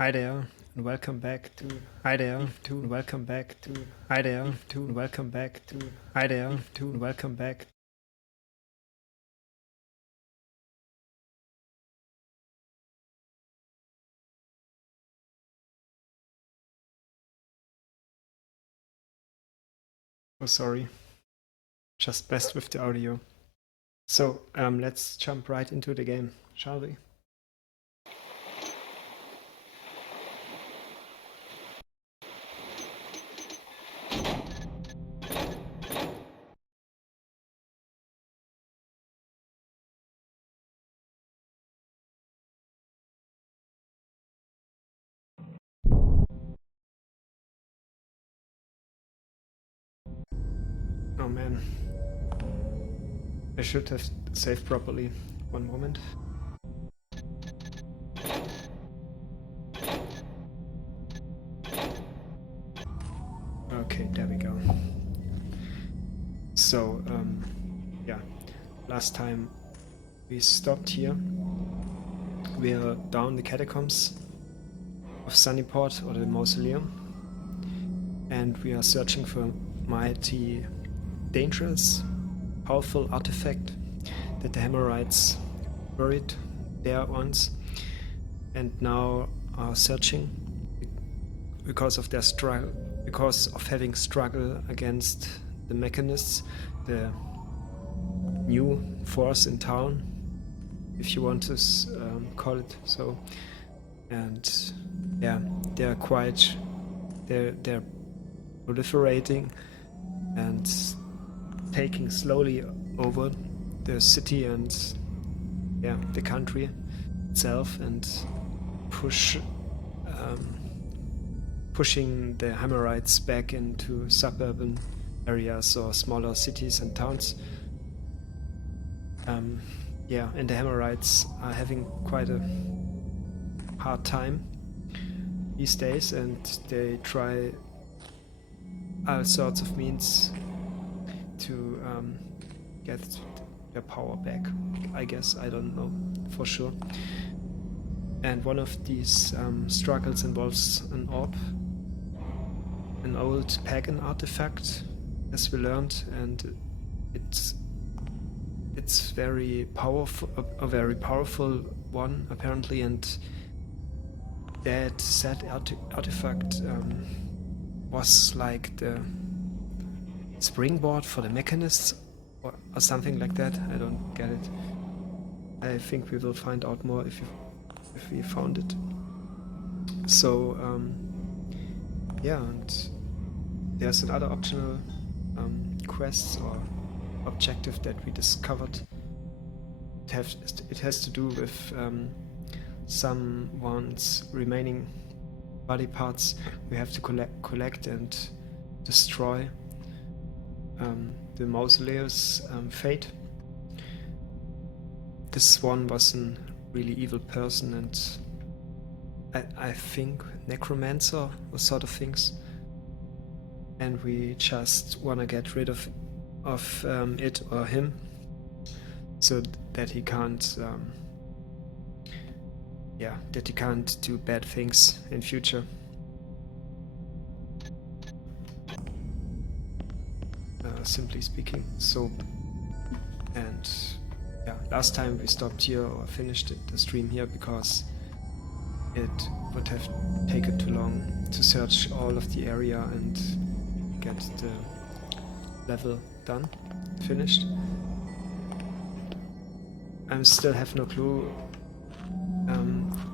Hi there, and welcome back to Hi there, to and welcome back to Hi there, to and welcome back to Hi there, to and welcome back. Oh, sorry, just messed with the audio. So let's jump right into the game, shall we? Oh man, I should have saved properly. One moment. Okay, there we go. So, yeah, last time we stopped here. We're down the catacombs of Sunnyport, or the mausoleum, and we are searching for mighty dangerous, powerful artifact that the Hammerites buried there once, and now are searching because of their struggle, because of having struggle against the mechanists, the new force in town, if you want to call it so. And yeah, they're quite, they're proliferating and taking slowly over the city and yeah, the country itself, and pushing the Hammerites back into suburban areas or smaller cities and towns. Yeah, and the Hammerites are having quite a hard time these days, and they try all sorts of means to get their power back. I guess, I don't know for sure. And one of these struggles involves an orb, an old pagan artifact, as we learned, and it's very powerful, a very powerful one apparently. And that said artifact was like the springboard for the mechanists, or something like that. I don't get it. I think we will find out more if we found it. So yeah, and there's another optional quest or objective that we discovered. It has to do with someone's remaining body parts we have to collect and destroy the mausoleum's fate. This one was a really evil person, and I think necromancer or sort of things. And we just want to get rid of it or him, so that he can't that he can't do bad things in future. Simply speaking. So, and yeah, last time we stopped here or finished the stream here because it would have taken too long to search all of the area and get the level done, finished. I still have no clue.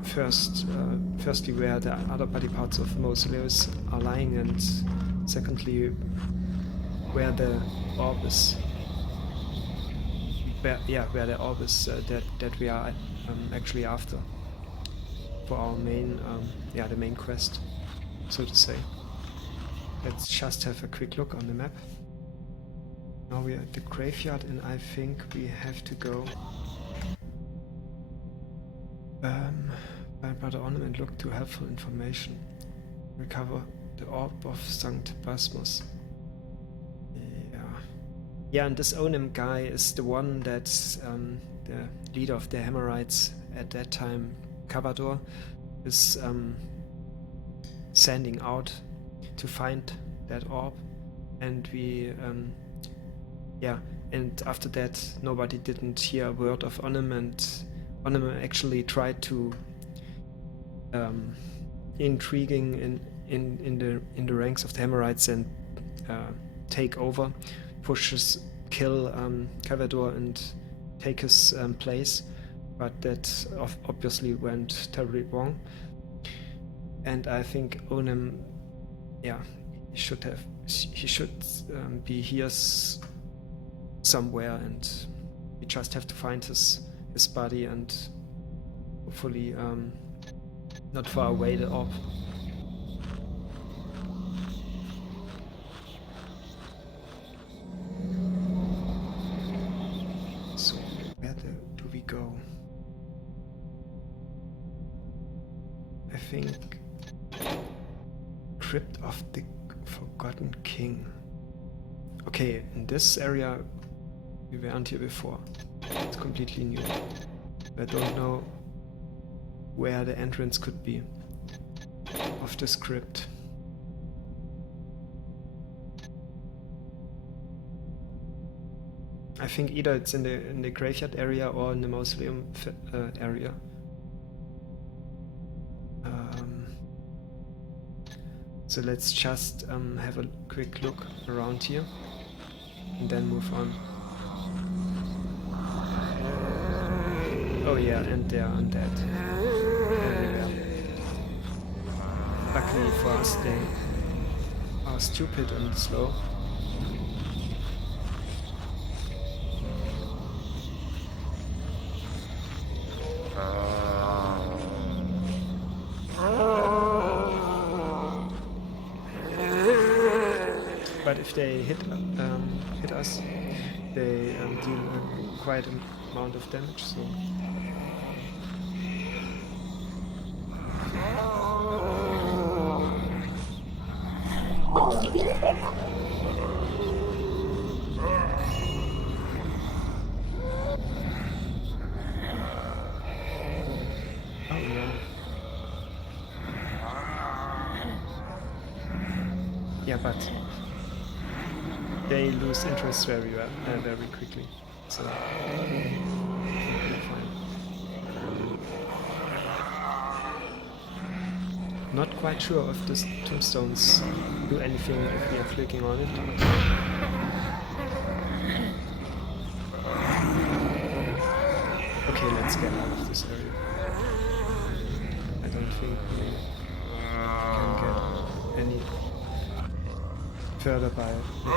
Firstly, where the other body parts of Mausoleus are lying, and secondly, where the orb is. Where the orb is that we are actually after for our main, the main quest, so to say. Let's just have a quick look on the map. Now we are at the graveyard, and I think we have to go. Find brother ornament, look to helpful information. Recover the orb of Sankt Basmus. Yeah, and this Onim guy is the one that's the leader of the Hammerites at that time. Cavador is sending out to find that orb, and we yeah, and after that nobody didn't hear a word of Onim, and Onim actually tried to intriguing in the ranks of the Hemorrhoids and take over, kill Cavador and take his place, but that obviously went terribly wrong. And I think Onim, yeah, he should be here somewhere, and we just have to find his body and hopefully not far away the orb. So where do we go? I think Crypt of the Forgotten King. Okay, in this area we weren't here before. It's completely new. I don't know where the entrance could be of this crypt. I think either it's in the graveyard area or in the mausoleum area. So let's just have a quick look around here and then move on. Oh yeah, and they are undead everywhere. Luckily for us, they are stupid and slow. But if they hit us, they deal quite an amount of damage. So yeah, but they lose interest very quickly. So fine. Not quite sure if these tombstones do anything if we are clicking on it. Okay, let's get out of this area. I don't think we can get any further by we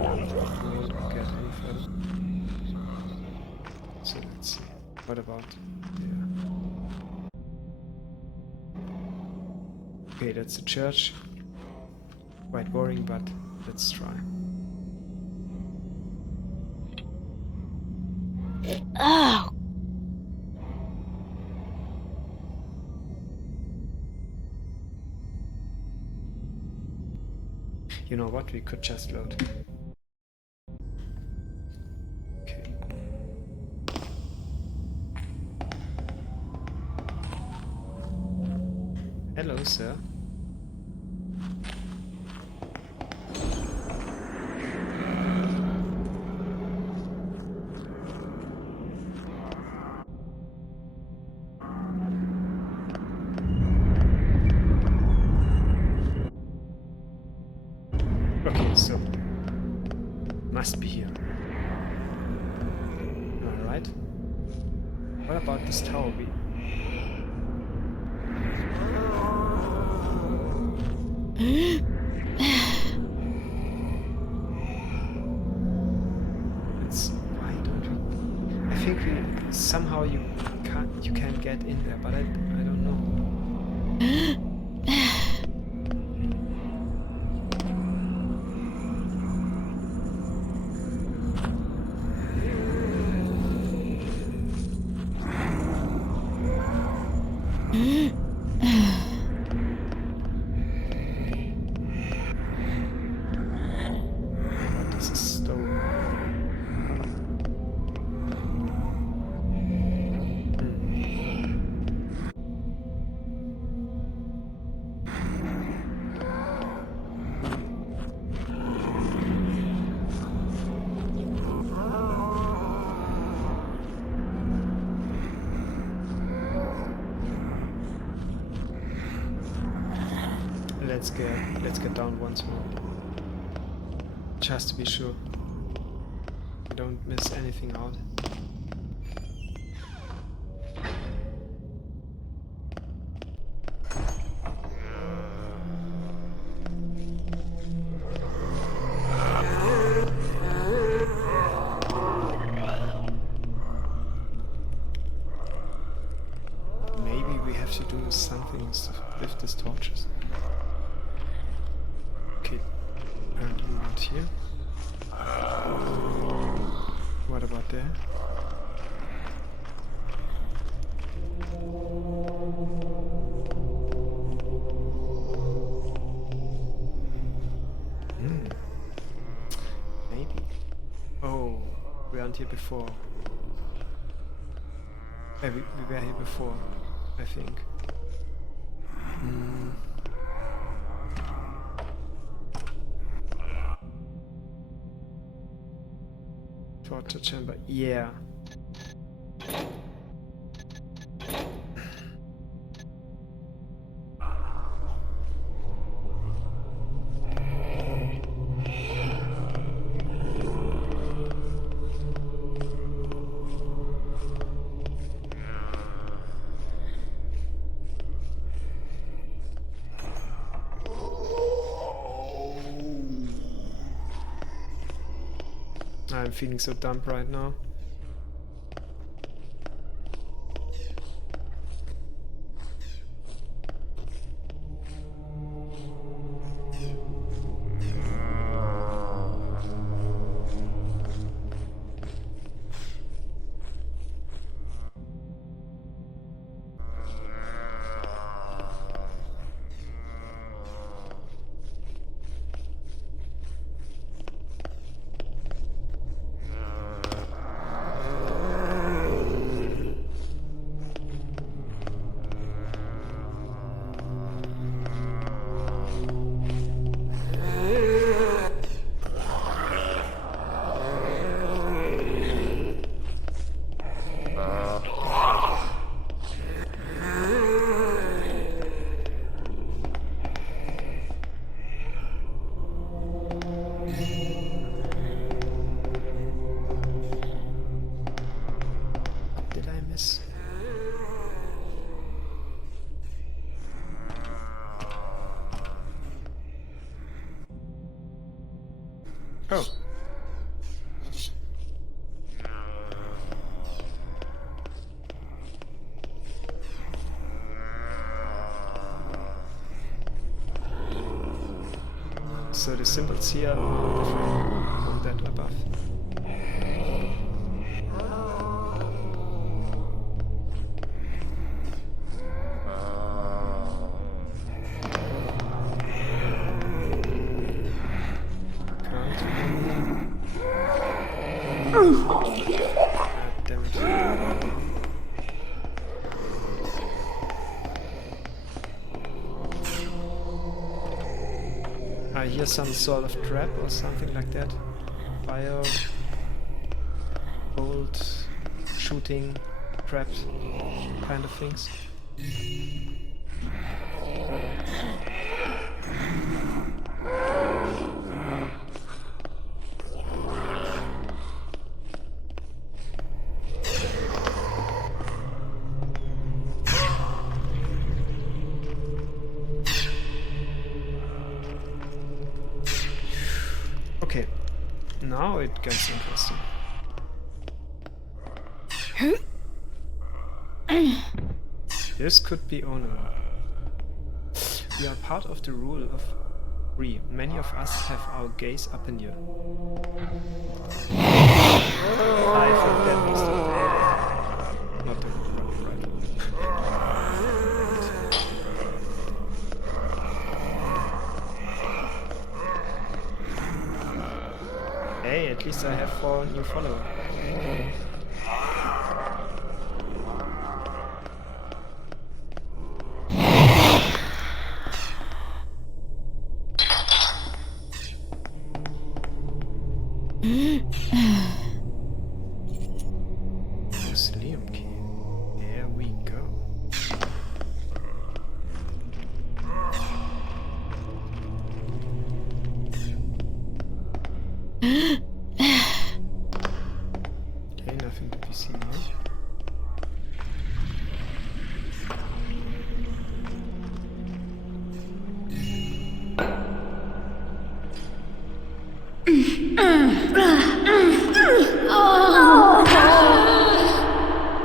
won't get any further. So let's see. What about here? Okay, that's the church. Quite boring, but let's try. Oh. You know what? We could just load. Okay. Hello, sir. Okay, so must be here. Am I right? What about this tower? It's why don't we? I think somehow you can't get in there, but I don't know. This is stone. let's get down once more. Just to be sure. We don't miss anything out. Maybe we have to do something with these torches. Okay, apparently not here. What about there? Maybe. Oh, we weren't here before. We were here before, I think. Torture chamber, yeah. I'm feeling so dumb right now. Oh. So the symbols here are different from that above. Damn it. I hear some sort of trap or something like that. Fire, bolt, shooting, traps, kind of things. Okay, now it gets interesting. This could be honorable. We are part of the rule of three. Many of us have our gaze up in you. I think that was not the right. Hey, at least I have 4 new followers. Mausoleum key. There we go. Okay, nothing to be seen here.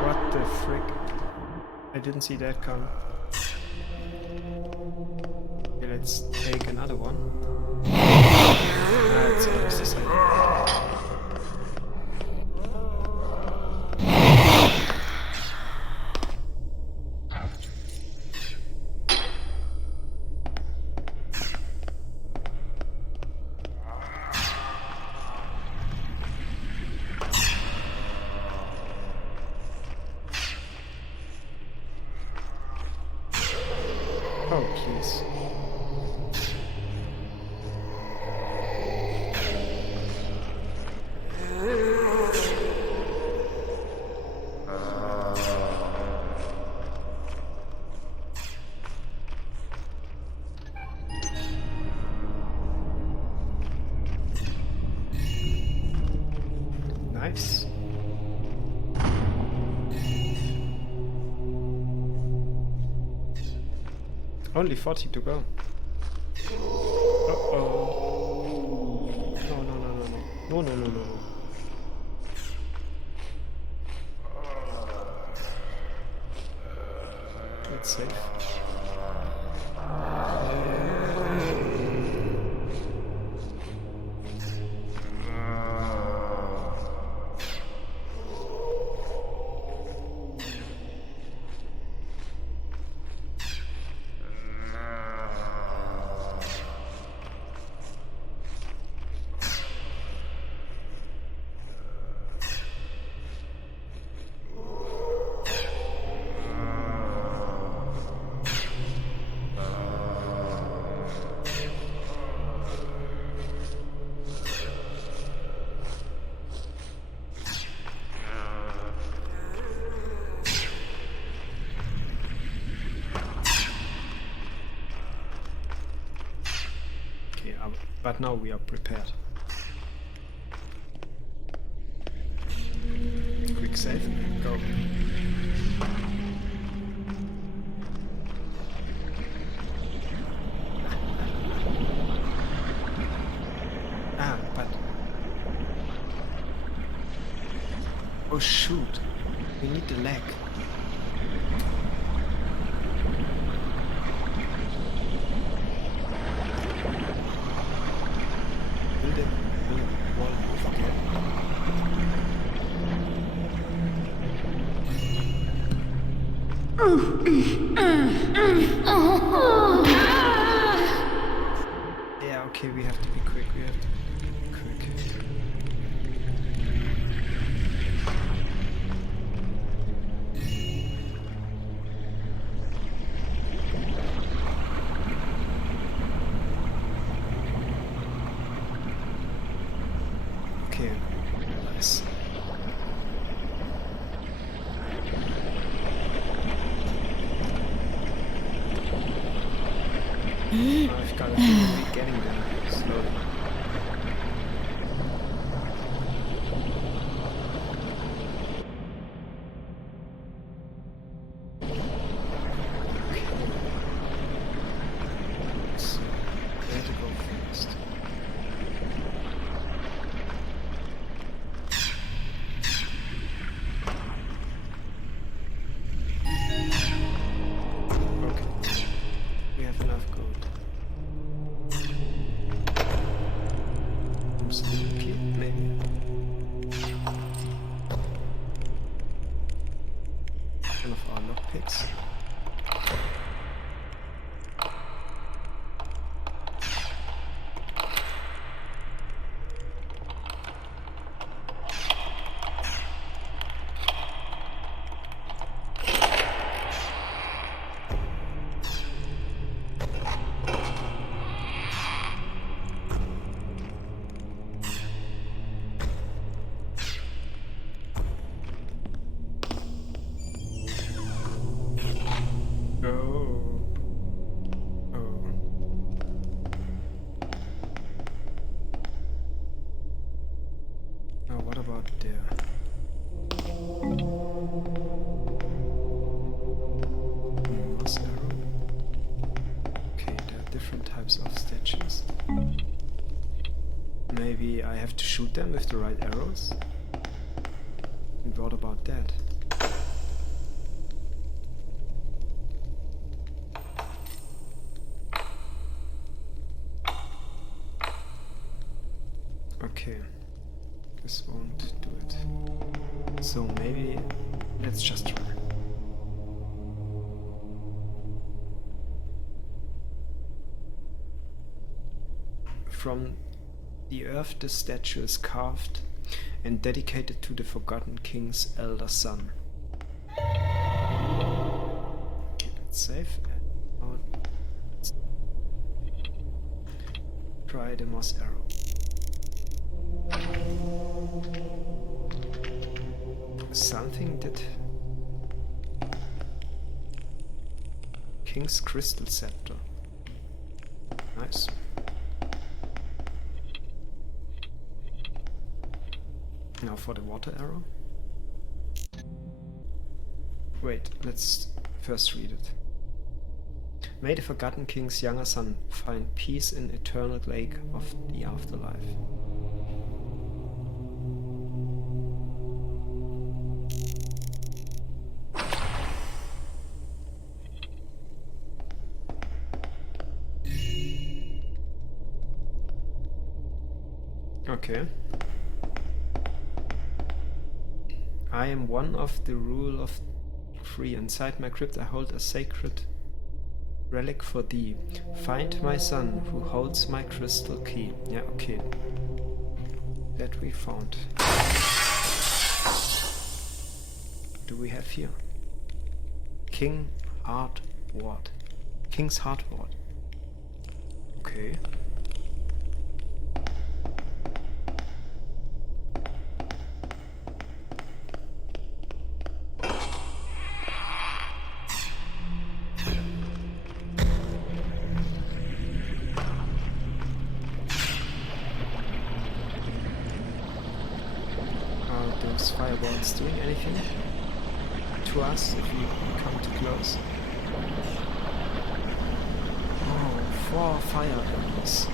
What the frick? I didn't see that come. Okay, let's take another one. Ah, it's almost the same. Oh, please. Nice. Only 40 to go. Uh-oh. No, no, no, no, no. No, no, no, no, no. It's safe. But now we are prepared. Quick save, go. Ah, but... Oh shoot, we need the leg. Yeah, okay, we have to be quick, we have to be quick. Okay, nice. I've got a feeling we're getting there slowly. So, where to go first? Okay, we have enough gold. about there? Moss arrow. Okay, there are different types of statues. Maybe I have to shoot them with the right arrows? And what about that? Okay, this won't do it. So maybe let's just try. From the earth the statue is carved and dedicated to the forgotten king's elder son. Okay, let's save and now let's try the moss arrow. Something did. King's crystal scepter. Nice. Now for the water arrow. Wait, let's first read it. May the forgotten king's younger son find peace in eternal lake of the afterlife. Okay. I am one of the rule of three. Inside my crypt I hold a sacred relic for thee. Find my son who holds my crystal key. Yeah, okay. That we found. What do we have here? King's Heart Ward. Okay. Those fireballs doing anything to us if we come too close? Oh, 4 fire arrows.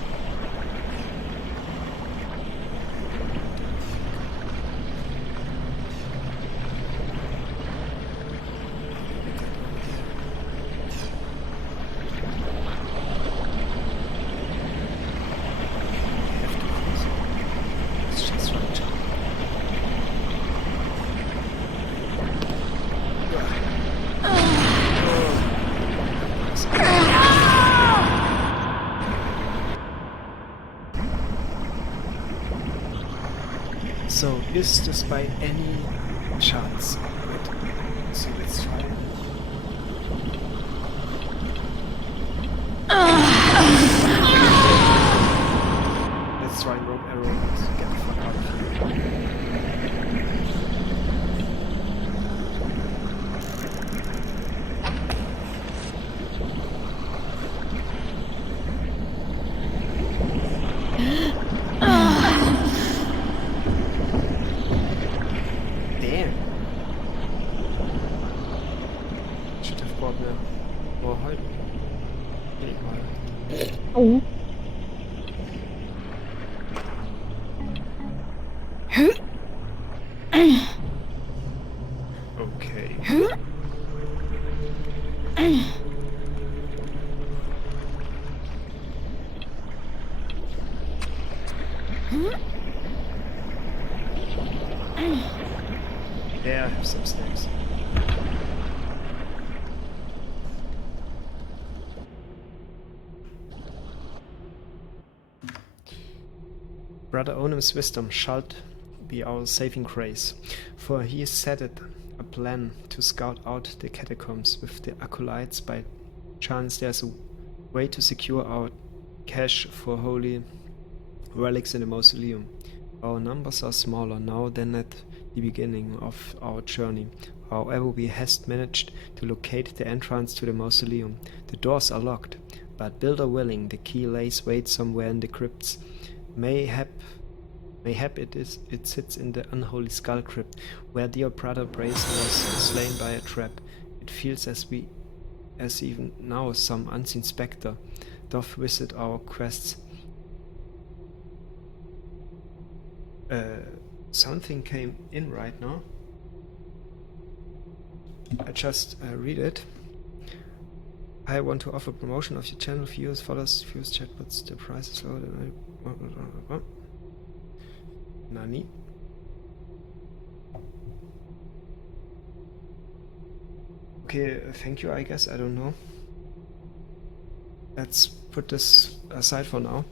So, is this by any chance? Wait. So let's try. Let's try rope arrow and get the fuck out of here. Damn. Should have brought more height. Oh. Okay. Yeah, I have some snakes. Brother Onum's wisdom shall be our saving grace, for he set it a plan to scout out the catacombs with the acolytes. By chance there's a way to secure our cache for holy relics in the mausoleum. Our numbers are smaller now than at the beginning of our journey. However, we has managed to locate the entrance to the mausoleum. The doors are locked, but builder willing, the key lays wait somewhere in the crypts. Mayhap Mayhap it sits in the unholy skull crypt, where dear brother Brazen was slain by a trap. It feels as even now some unseen spectre doth visit our quests. Something came in right now. I just read it. I want to offer promotion of your channel, viewers, followers, views, chatbots. The price is low. Nani? Okay, thank you, I guess. I don't know. Let's put this aside for now.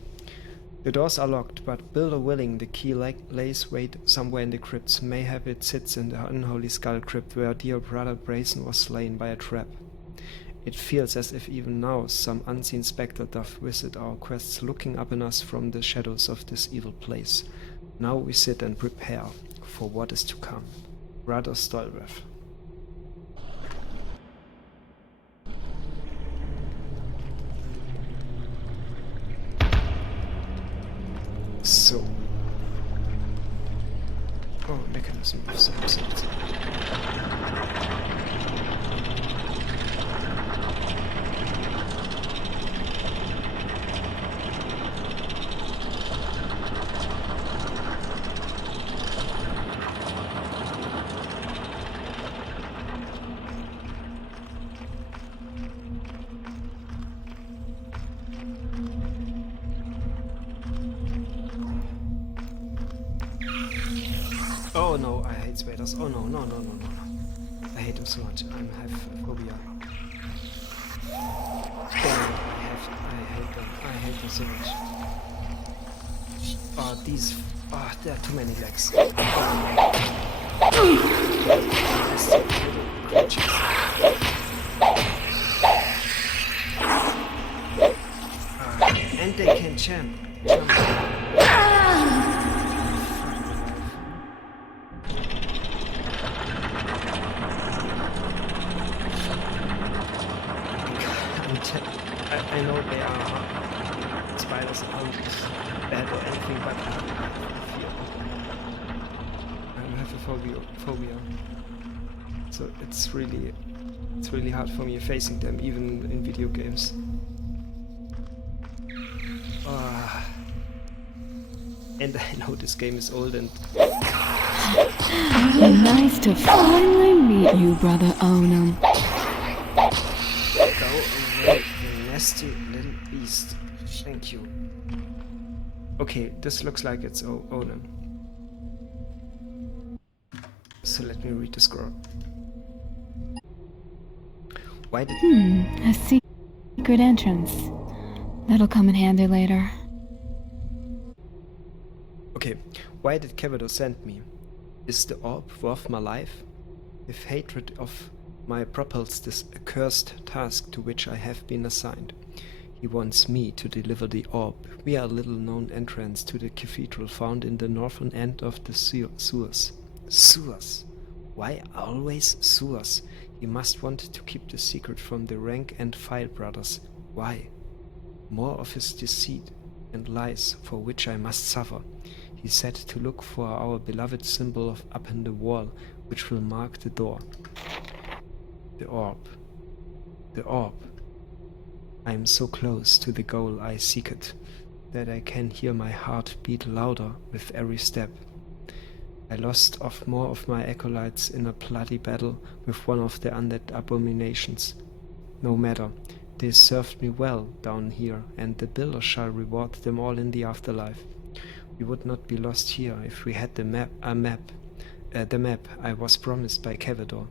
The doors are locked, but builder willing, the key lays wait somewhere in the crypts. Mayhap it sits in the unholy skull crypt, where dear brother Brazen was slain by a trap. It feels as if even now some unseen spectre doth visit our quests, looking upon us from the shadows of this evil place. Now we sit and prepare for what is to come. Brother Stolref. So. Oh, mechanism of some sort. Oh no, I hate spiders. Oh no, no, no, no, no, no. I hate them so much. I have phobia. Damn, I hate them. I hate them so much. Oh, these... Oh, there are too many legs. And they can jump. I know they are spiders aren't bad or anything, but I have a phobia. So it's really hard for me facing them, even in video games. And I know this game is old and... Nice to finally meet you, Brother Onum. Go away, you nasty little beast. Thank you. Okay, this looks like it's Onum. So let me read the scroll. Why did... A secret entrance. That'll come in handy later. Okay, why did Kevado send me? Is the orb worth my life? If hatred of my propels this accursed task to which I have been assigned. He wants me to deliver the orb via a little-known entrance to the cathedral found in the northern end of the sewers. Sewers? Why always sewers? He must want to keep the secret from the rank and file brothers. Why? More of his deceit and lies for which I must suffer. He said to look for our beloved symbol up in the wall, which will mark the door. The orb. The orb. I am so close to the goal I seek it, that I can hear my heart beat louder with every step. I lost more of my acolytes in a bloody battle with one of the undead abominations. No matter, they served me well down here, and the builder shall reward them all in the afterlife. We would not be lost here if we had the map I was promised by Kevador.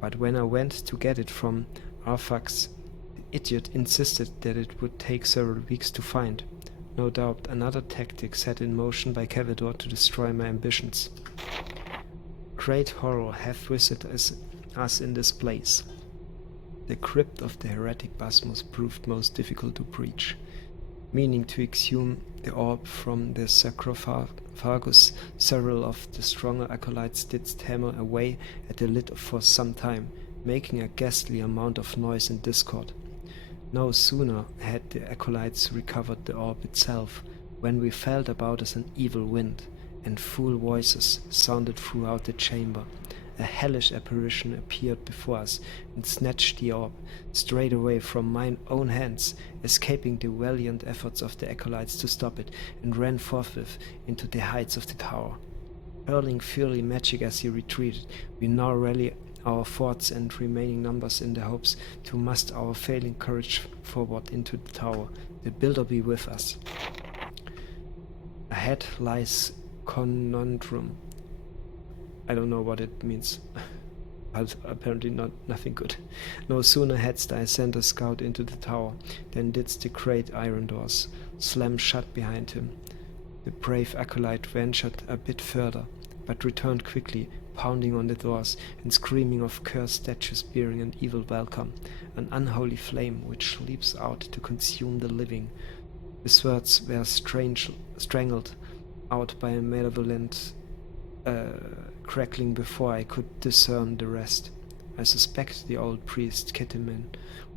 But when I went to get it from Arfax, the idiot insisted that it would take several weeks to find. No doubt another tactic set in motion by Kevador to destroy my ambitions. Great horror hath visited us in this place. The crypt of the heretic Basmus proved most difficult to breach. Meaning to exhume the orb from the sarcophagus, several of the stronger acolytes did hammer away at the lid for some time, making a ghastly amount of noise and discord. No sooner had the acolytes recovered the orb itself, when we felt about us an evil wind, and foul voices sounded throughout the chamber. A hellish apparition appeared before us and snatched the orb straight away from mine own hands, escaping the valiant efforts of the acolytes to stop it, and ran forthwith into the heights of the tower. Hurling fury magic as he retreated, we now rally our forts and remaining numbers in the hopes to muster our failing courage forward into the tower. The builder be with us. Ahead lies conundrum. I don't know what it means. But apparently nothing good. No sooner hadst I sent a scout into the tower than didst the great iron doors slam shut behind him. The brave acolyte ventured a bit further, but returned quickly, pounding on the doors and screaming of cursed statues bearing an evil welcome, an unholy flame which leaps out to consume the living. His words were strangled out by a malevolent crackling before I could discern the rest. I suspect the old priest Kittiman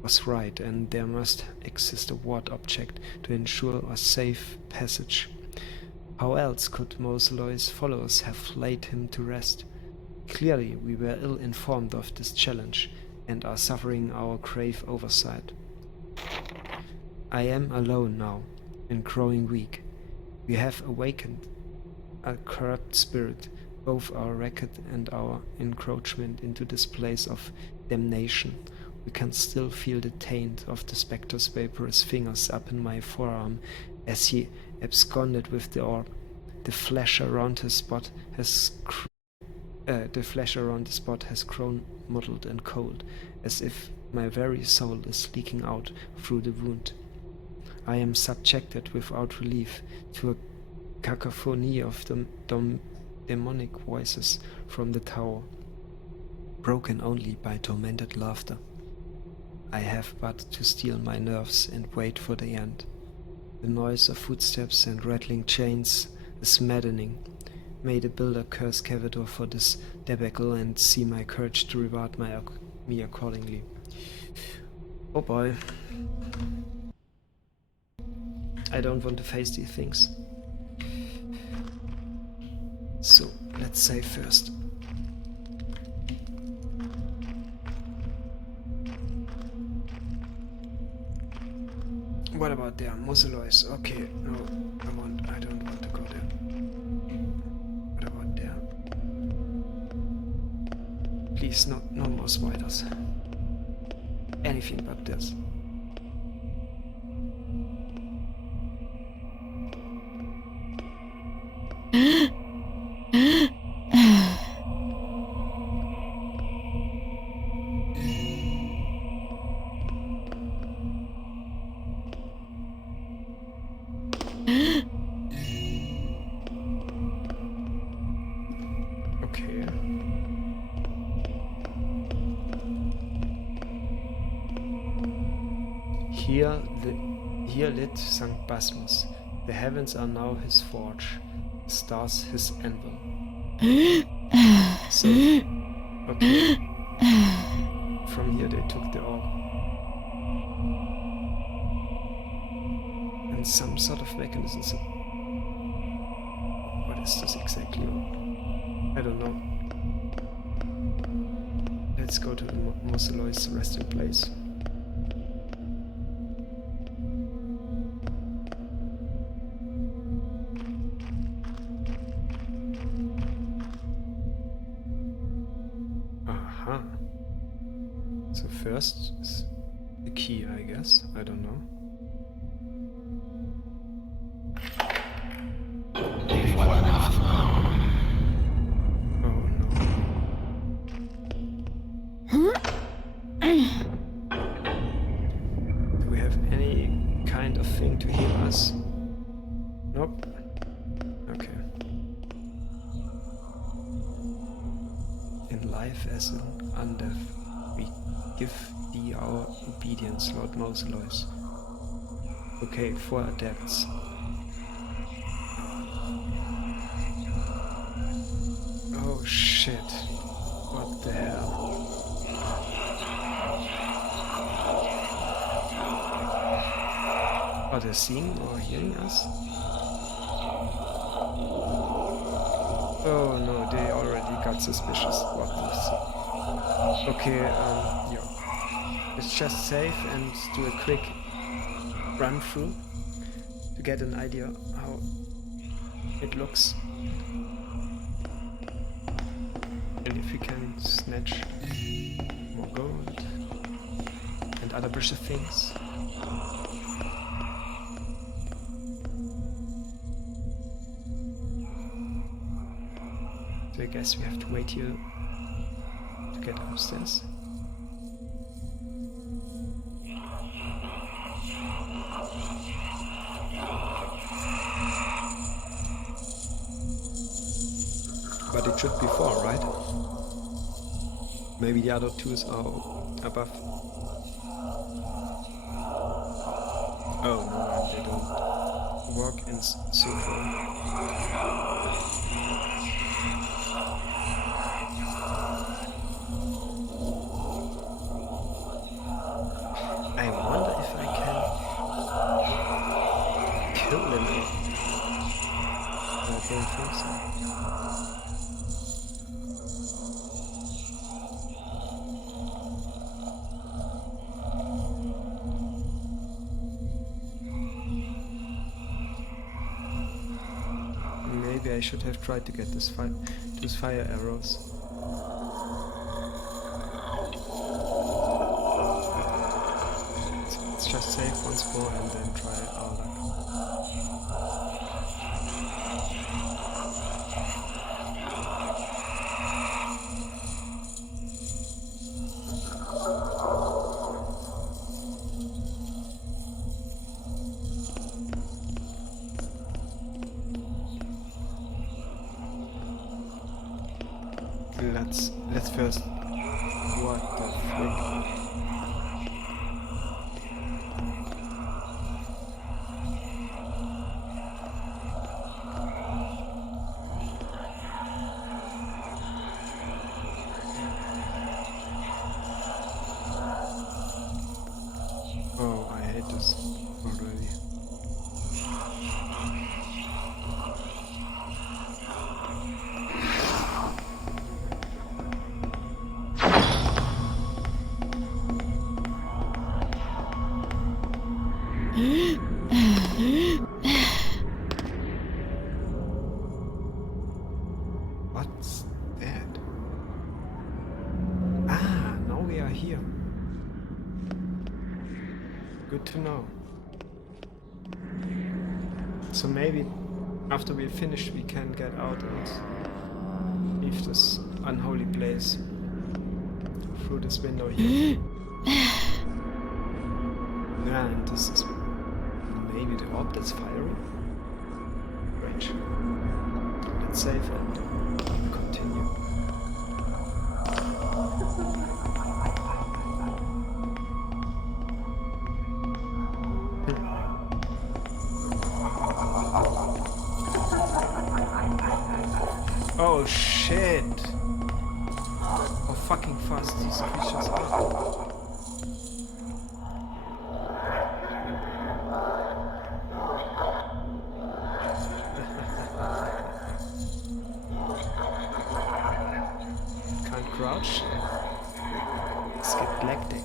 was right, and there must exist a ward object to ensure a safe passage. How else could Moseloy's followers have laid him to rest? Clearly we were ill-informed of this challenge, and are suffering our grave oversight. I am alone now, and growing weak. We have awakened a corrupt spirit, both our racket and our encroachment into this place of damnation. We can still feel the taint of the spectre's vaporous fingers up in my forearm as he absconded with the orb. The flesh around the spot has grown mottled and cold, as if my very soul is leaking out through the wound. I am subjected without relief to a cacophony of demonic voices from the tower, broken only by tormented laughter. I have but to steel my nerves and wait for the end. The noise of footsteps and rattling chains is maddening. May the builder curse Cavator for this debacle and see my courage to reward me accordingly. Oh boy. I don't want to face these things. So, let's save first. What about there? Moselois. Okay, no, I don't want to go there. What about there? Please, no more spiders. Anything but this. Okay. Here lit St. Basmus. The heavens are now his forge, the stars his anvil. So, okay. From here they took the orb. And some sort of mechanism. So what is this exactly? I don't know. Let's go to the Moselois resting place. Aha. So first is the key, I guess. I don't know. Do we have any kind of thing to heal us? Nope. Okay. In life as in undeath, we give thee our obedience, Lord Moselois. Okay, 4 adepts. Oh shit. What the hell? Are they seeing or hearing us? Oh no, they already got suspicious. What this? Okay, yeah. Let's just save and do a quick run through to get an idea how it looks. And if we can snatch more gold and other precious things. So I guess we have to wait here to get upstairs. But it should be 4, right? Maybe the other 2s are above. Oh no, they don't work in circle. I wonder if I can kill them. I don't think so. Maybe I should have tried to get those fire arrows. Let's just save once more and then try our luck. Let's first. What the frick? Oh, I hate this already. What's that? Ah, now we are here. Good to know. So maybe after we're finished we can get out and leave this unholy place through this window here. Yeah, and this is maybe the orb that's firing. Range. Let's save and continue. Oh shit! How fucking fast these creatures are. Can't crouch. Skip leg day.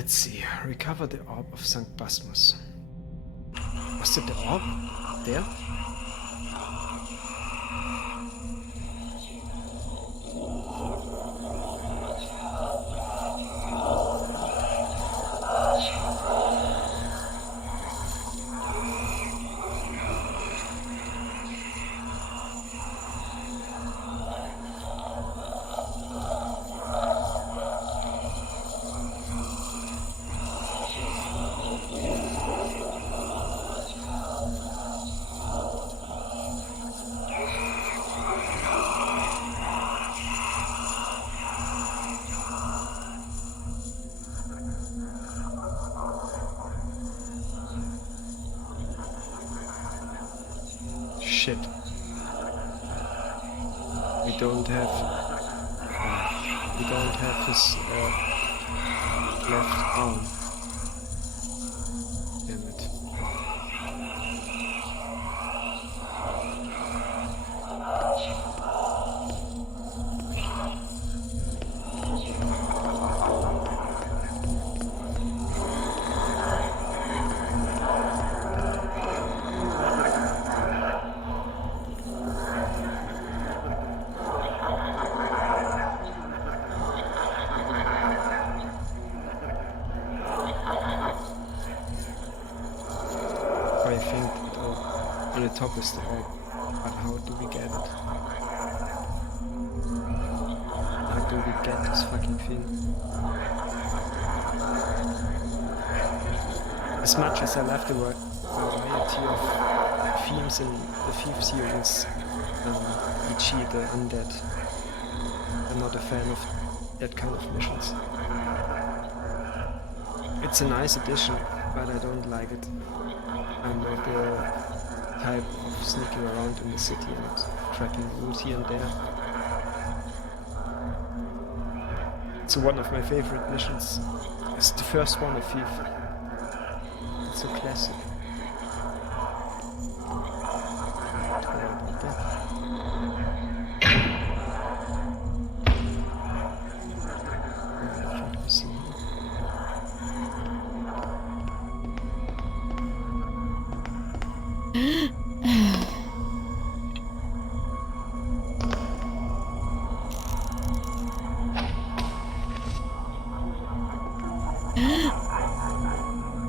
Let's see. Recover the orb of St. Basmus. Was it the orb? There? Shit. We don't have his left arm. Damn it. I think on the top is the orb, but how do we get it? How do we get this fucking thing? As much as I love the variety of themes in the Thief series, e.g. the undead, I'm not a fan of that kind of missions. It's a nice addition, but I don't like it. I'm not the type of sneaking around in the city and tracking loot here and there. So one of my favorite missions is the first one, a Thief. It's so classic.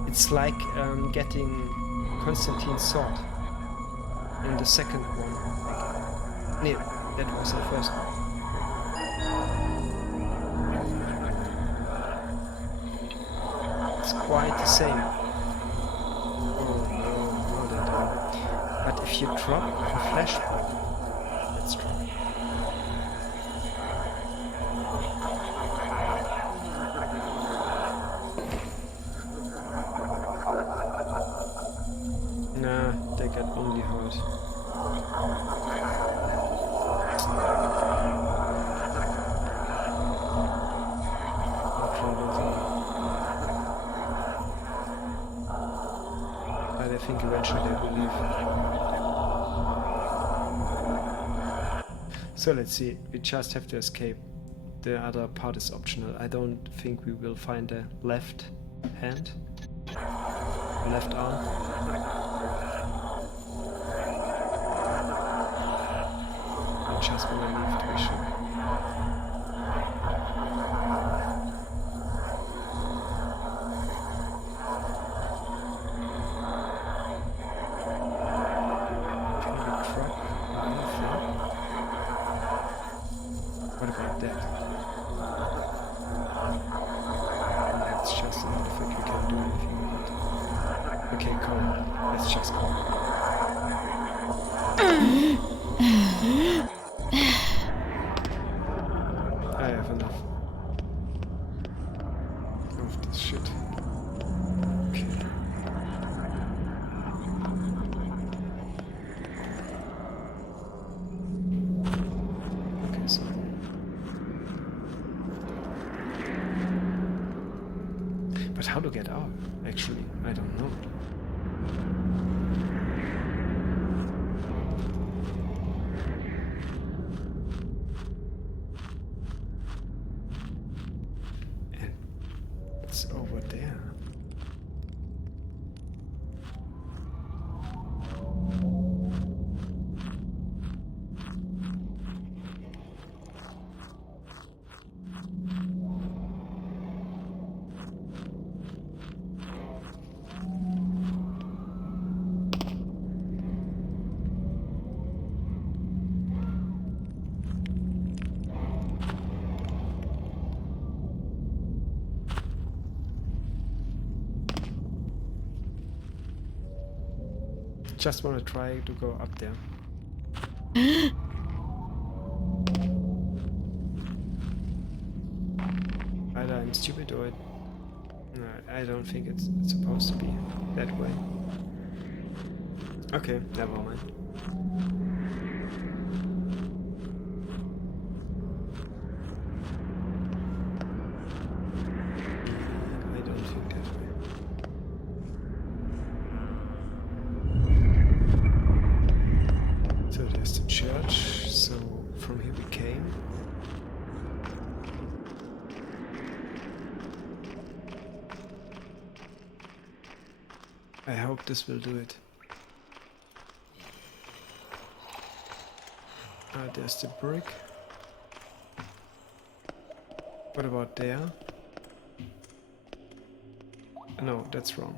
It's like getting Constantine's sword in the second one. No, that was the first one. It's quite the same. Oh no, not at all. But if you drop a flash button, let's try. Nah, they get only hurt. No trouble there. But I think eventually they will leave. So let's see, we just have to escape. The other part is optional. I don't think we will find a left hand, left arm. Just when I leave the mission. Can we drop anything? What about that? That's just an artifact, we can't do anything with it. Okay, come. Let's just go. I have enough of this shit. Okay. Okay, so. But how to get out? Actually, I don't know. Over just want to try to go up there. Either I'm stupid or no, I don't think it's supposed to be that way. Okay, never mind. I don't think that way. So there's the church, so from here we came. I hope this will do it. There's the brick. What about there? No, that's wrong.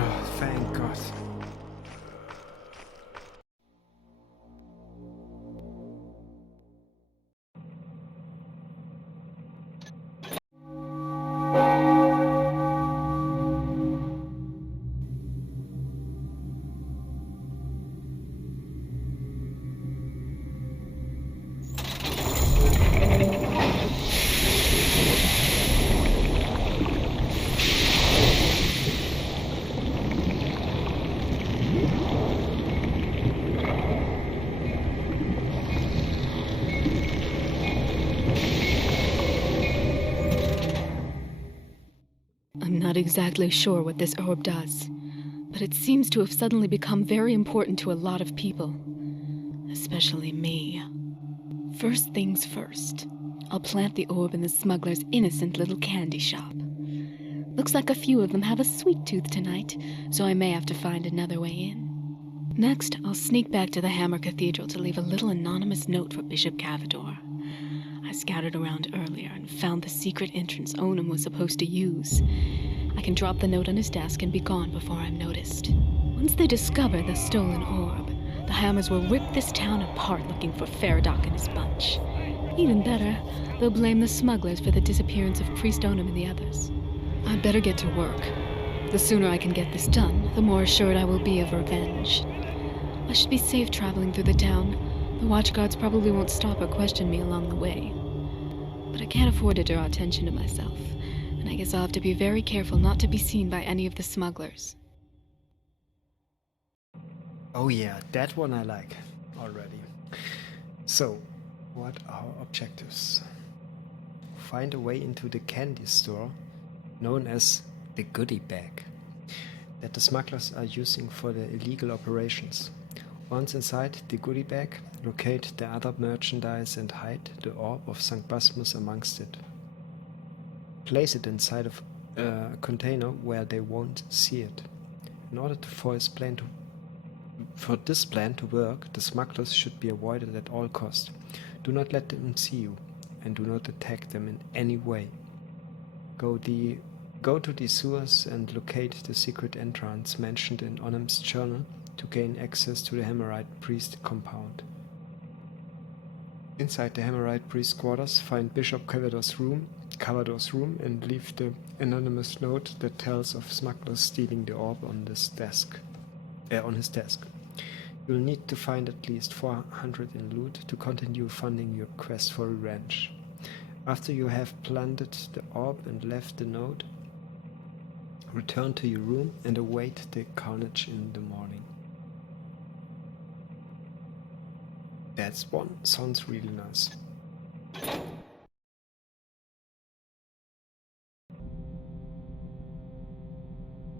Oh, thank God. I'm not exactly sure what this orb does, but it seems to have suddenly become very important to a lot of people. Especially me. First things first. I'll plant the orb in the smuggler's innocent little candy shop. Looks like a few of them have a sweet tooth tonight, so I may have to find another way in. Next, I'll sneak back to the Hammer Cathedral to leave a little anonymous note for Bishop Cavador. I scouted around earlier and found the secret entrance Onum was supposed to use. I can drop the note on his desk and be gone before I'm noticed. Once they discover the stolen orb, the Hammers will rip this town apart looking for Faradoc and his bunch. Even better, they'll blame the smugglers for the disappearance of Priest Onum and the others. I'd better get to work. The sooner I can get this done, the more assured I will be of revenge. I should be safe traveling through the town. The watchguards probably won't stop or question me along the way. But I can't afford to draw attention to myself, and I guess I'll have to be very careful not to be seen by any of the smugglers. Oh yeah, that one I like already. So, what are our objectives? Find a way into the candy store, known as the goodie bag, that the smugglers are using for their illegal operations. Once inside the goodie bag, locate the other merchandise and hide the orb of St. Basmus amongst it. Place it inside of a container where they won't see it. In order for this plan to work, the smugglers should be avoided at all costs. Do not let them see you, and do not attack them in any way. Go to the sewers and locate the secret entrance mentioned in Onum's journal to gain access to the Hammerite priest compound. Inside the Hammerite priest quarters, find Bishop Cavador's room, and leave the anonymous note that tells of smugglers stealing the orb on his desk. You'll need to find at least 400 in loot to continue funding your quest for revenge. After you have planted the orb and left the note, return to your room and await the carnage in the morning. That's one. Sounds really nice.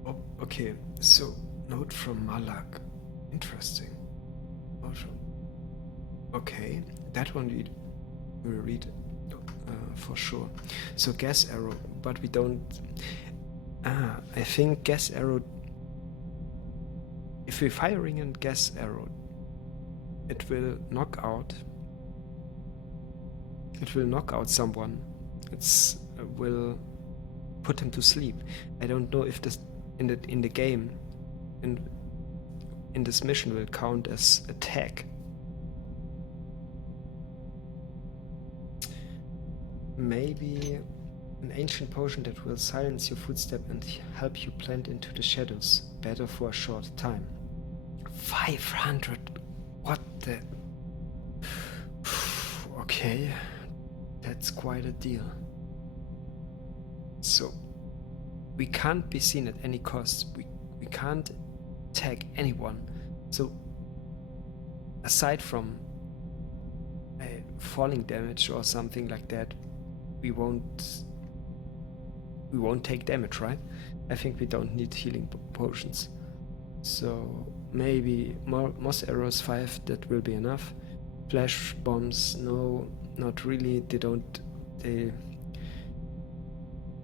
Oh, okay, so note from Malak. Interesting. Note from... Okay, that one we'll read for sure. So gas arrow, but we don't... I think gas arrow... If we're firing a gas arrow, it will knock out. It will knock out someone. It's will put him to sleep. I don't know if this in the game in this mission will count as attack. Maybe an ancient potion that will silence your footstep and help you blend into the shadows better for a short time. 500. What the? Okay, that's quite a deal. So we can't be seen at any cost. We can't tag anyone. So aside from falling damage or something like that, we won't take damage, right? I think we don't need healing potions. So maybe moss arrows 5, that will be enough. Flash bombs, no, not really.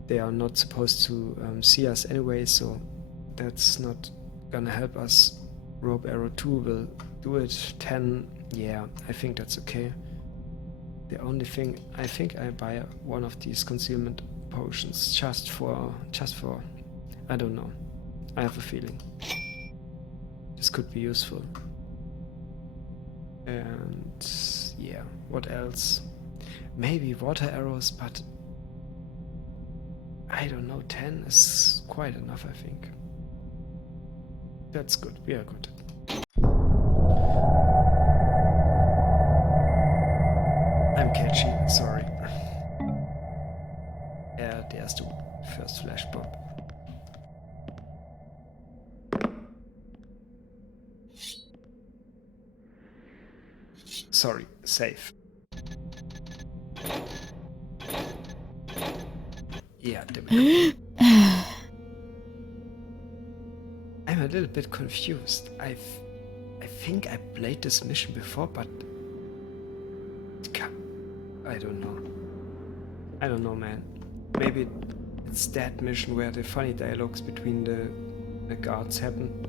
They are not supposed to see us anyway, so that's not gonna help us. Rope arrow 2 will do it. 10, yeah, I think that's okay. The only thing, I think I buy one of these concealment potions just for I don't know. I have a feeling this could be useful. And yeah, what else? Maybe water arrows, but I don't know, 10 is quite enough, I think. That's good, we are good. I'm catchy, sorry. There's the first flash bomb. Sorry, safe. Yeah, there we go. I'm a little bit confused. I think I played this mission before, but I don't know. I don't know, man. Maybe it's that mission where the funny dialogues between the guards happen.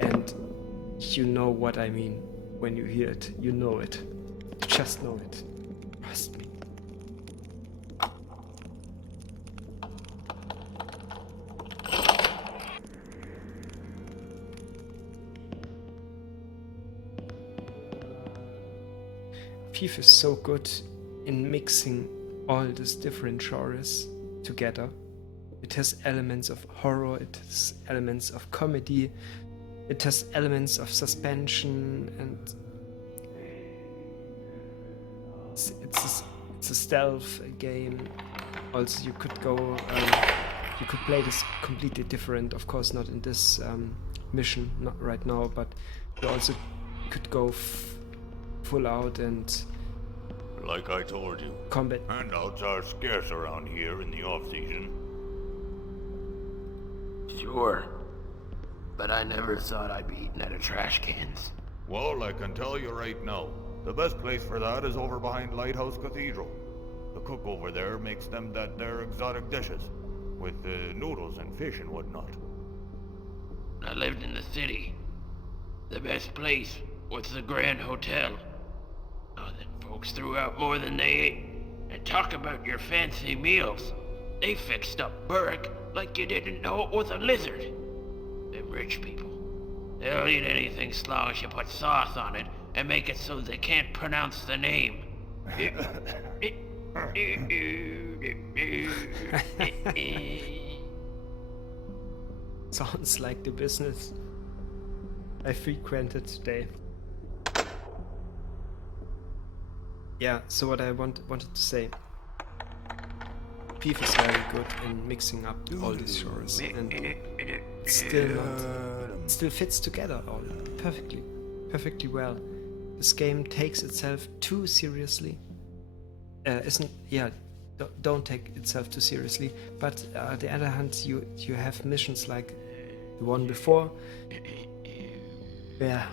And you know what I mean when you hear it. You know it. You just know it. Trust me. Thief is so good in mixing all these different genres together. It has elements of horror, it has elements of comedy, it has elements of suspension, and it's a stealth game. Also, you could play this completely different. Of course, not in this mission, not right now, but you also could go full out and. Like I told you, combat. Handouts are scarce around here in the off-season. Sure, but I never thought I'd be eating out of trash cans. Well, I can tell you right now, the best place for that is over behind Lighthouse Cathedral. The cook over there makes them their exotic dishes, with noodles and fish and whatnot. I lived in the city. The best place was the Grand Hotel. Oh, them folks threw out more than they ate. And talk about your fancy meals. They fixed up Burke like you didn't know it was a lizard. Them rich people. They'll eat anything as long as you put sauce on it and make it so they can't pronounce the name. Sounds like the business I frequented today. Yeah, so what I wanted to say. Beef is very good in mixing up all these genres, and it still fits together all perfectly well. This game takes itself too seriously. Don't take itself too seriously. But on the other hand, you have missions like the one before, where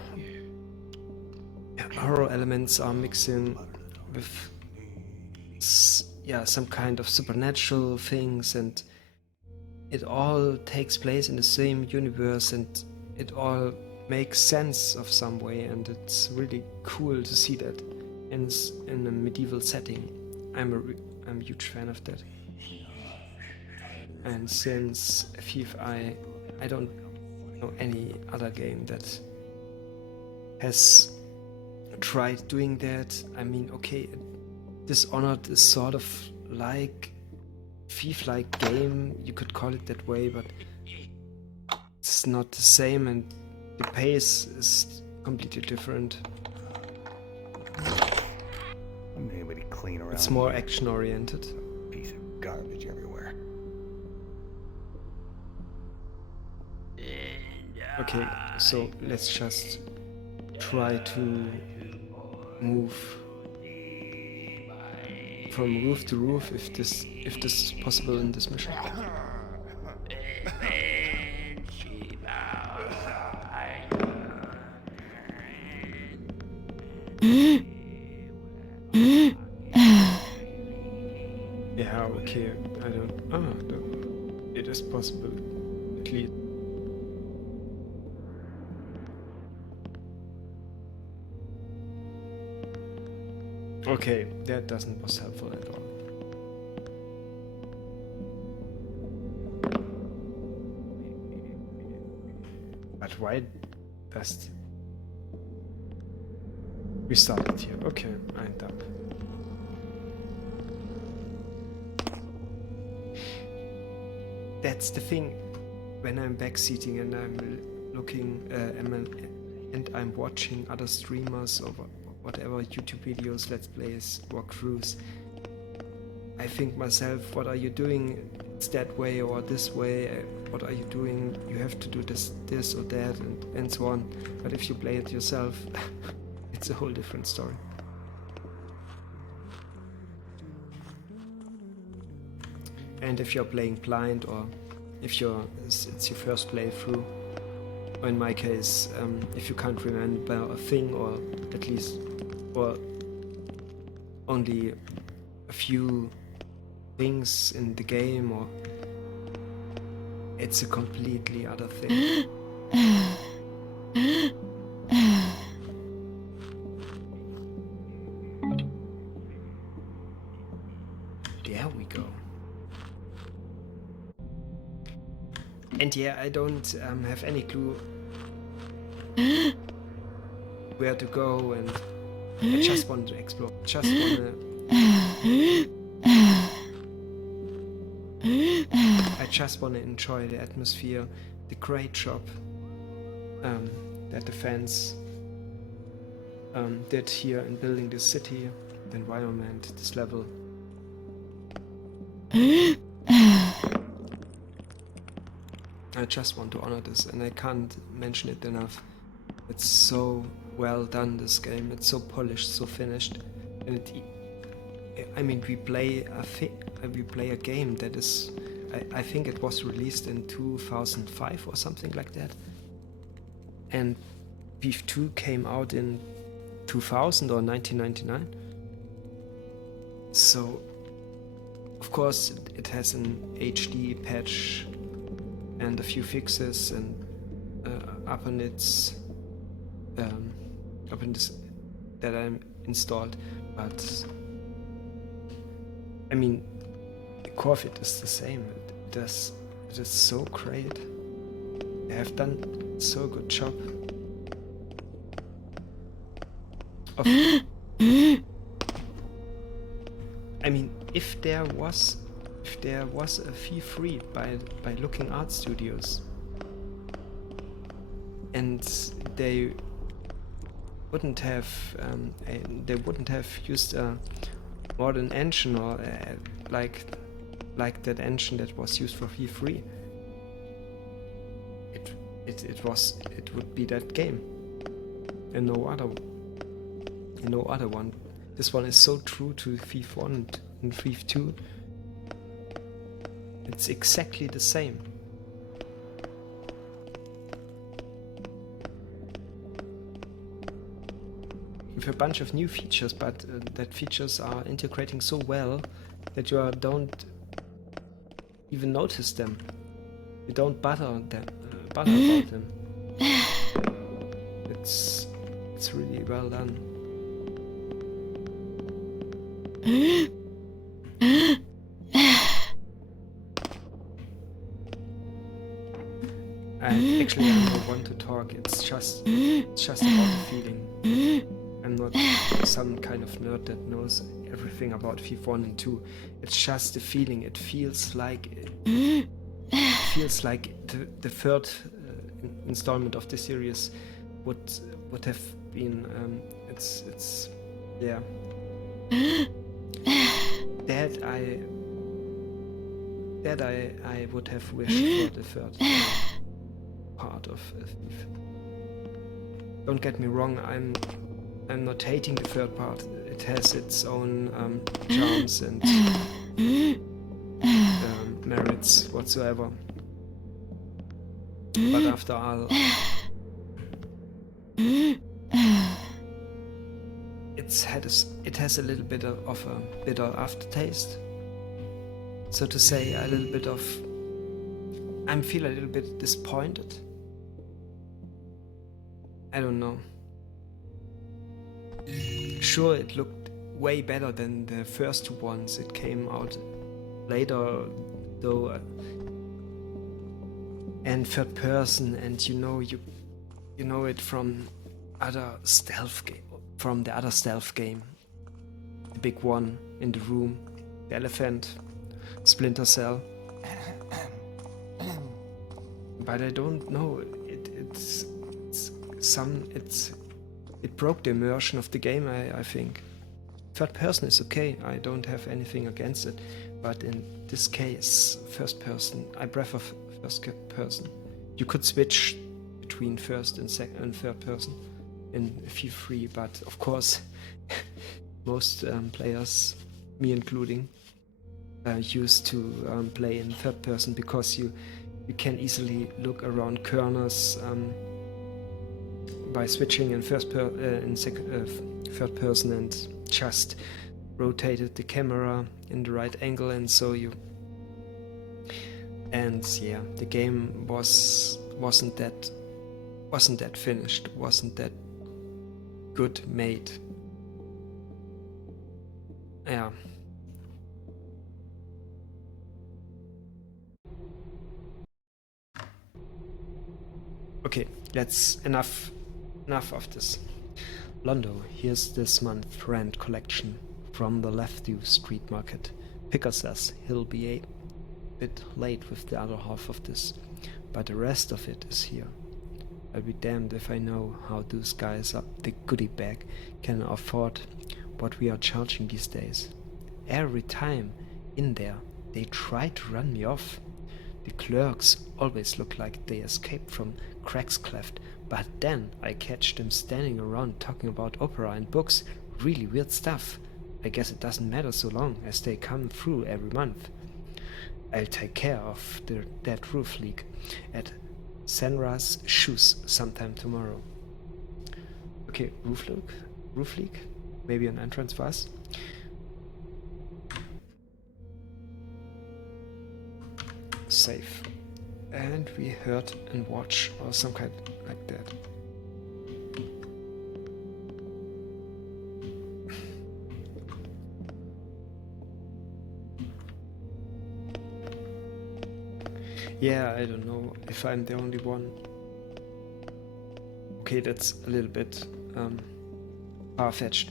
horror elements are mixing with some kind of supernatural things, and it all takes place in the same universe, and it all make sense of some way, and it's really cool to see that in a medieval setting. I'm a huge fan of that. And since Thief, I don't know any other game that has tried doing that. I mean, okay, Dishonored is sort of like Thief-like game, you could call it that way, but it's not the same, and the pace is completely different. Anybody clean around It's more here? action-oriented. Piece of garbage everywhere. Okay, so let's just try to move from roof to roof if this is possible in this mission. Yeah, okay, I don't... no, it is possible, at least. Okay, that doesn't was helpful at all. But why does... We started here. Okay, I'm up. That's the thing. When I'm backseating and I'm looking and I'm watching other streamers or whatever, YouTube videos, let's plays, walkthroughs, I think myself, what are you doing? It's that way or this way. What are you doing? You have to do this or that, and so on. But if you play it yourself, it's a whole different story. And if you're playing blind, or if it's your first playthrough, or in my case, if you can't remember a thing, or at least, or only a few things in the game, or it's a completely other thing. There we go. And yeah, I don't have any clue where to go, and I just want to explore. Just want I just want to enjoy the atmosphere, the great job that the fans did here in building this city, the environment, this level. I just want to honor this, and I can't mention it enough. It's so well done, this game. It's so polished, so finished, and I mean, we play a game that is, I think it was released in 2005 or something like that, and Thief 2 came out in 2000 or 1999. So, of course, it has an HD patch and a few fixes and up in this that I installed, but I mean, the core of it is the same. It is so great. They have done so good job. I mean, if there was a fee free by Looking Art Studios, and they wouldn't have used a modern engine, or like that engine that was used for fee free, it would be that game and no other one. This one is so true to Thief 1 and Thief 2. It's exactly the same. With a bunch of new features, but that features are integrating so well that you don't even notice them. You don't bother about them. well done. I actually I don't want to talk. It's just about the feeling. I'm not some kind of nerd that knows everything about FIFA 1 and 2. It's just the feeling. It feels like the third installment of the series would have been. It's yeah. That I would have wished for the third part of Thief. Don't get me wrong, I'm not hating the third part. It has its own charms and merits whatsoever. But after all, it has a little bit of a bitter aftertaste. So to say, I feel a little bit disappointed. I don't know. Sure, it looked way better than the first two ones. It came out later, though, and third person, and you know it from other stealth game, from the other stealth game, the big one in the room, the elephant, Splinter Cell. But I don't know. It broke the immersion of the game, I think. Third person is okay, I don't have anything against it, but in this case, first person, I prefer first person. You could switch between first and third person in FIFA 3, but of course, most players, me including, used to play in third person because you can easily look around corners by switching in third person and just rotated the camera in the right angle, and so the game wasn't that finished, wasn't that good made. Yeah. Okay, that's enough of this. Londo, here's this month's rent collection from the Leftview Street Market. Picker says he'll be a bit late with the other half of this, but the rest of it is here. I'll be damned if I know how those guys up the goodie bag can afford what we are charging these days. Every time in there, they try to run me off. The clerks always look like they escaped from Craig's Cleft, but then I catch them standing around talking about opera and books, really weird stuff. I guess it doesn't matter so long as they come through every month. I'll take care of that roof leak at Senra's shoes sometime tomorrow. Okay, roof leak? Maybe an entrance bus? Safe. And we heard and watch or some kind like that. Yeah, I don't know if I'm the only one. Okay, that's a little bit far-fetched.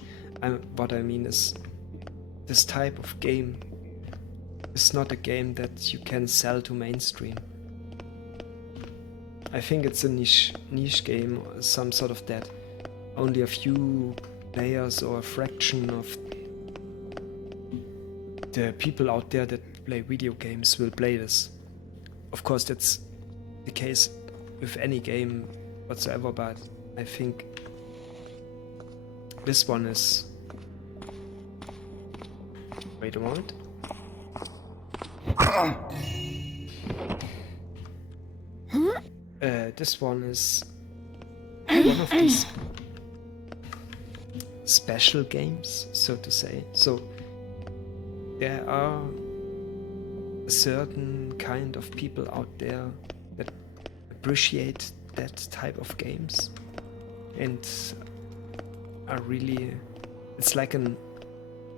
What I mean is, this type of game is not a game that you can sell to mainstream. I think it's a niche game, or some sort of that. Only a few players or a fraction of the people out there that play video games will play this. Of course, that's the case with any game whatsoever, but I think this one is... Wait a moment. This one is one of these special games, so to say. So there are a certain kind of people out there that appreciate that type of games, and are really, it's like a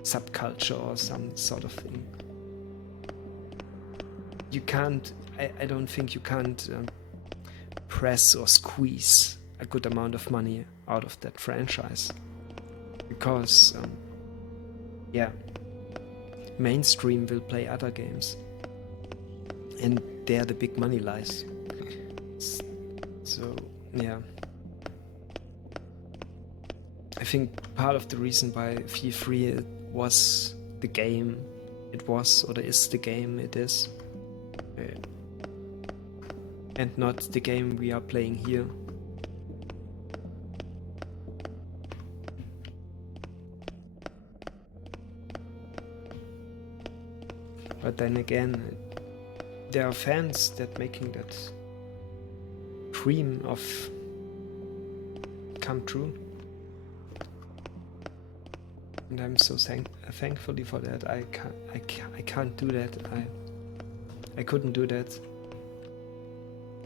subculture or some sort of thing. You can't, I don't think you can't press or squeeze a good amount of money out of that franchise, because yeah, mainstream will play other games, and there the big money lies. So yeah, I think part of the reason why Feel Free was the game it was, or is the game it is, and not the game we are playing here. But then again, there are fans that making that dream of come true, and I'm so thankfully for that. I can't do that. I couldn't do that.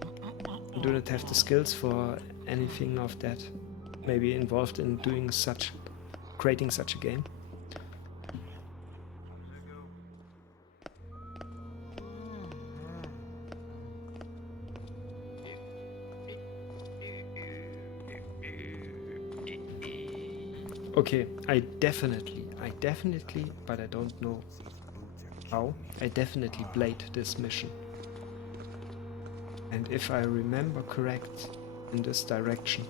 I do not have the skills for anything of that. Maybe involved in creating such a game. Okay, I definitely, but I don't know how, I definitely played this mission. And if I remember correct, in this direction,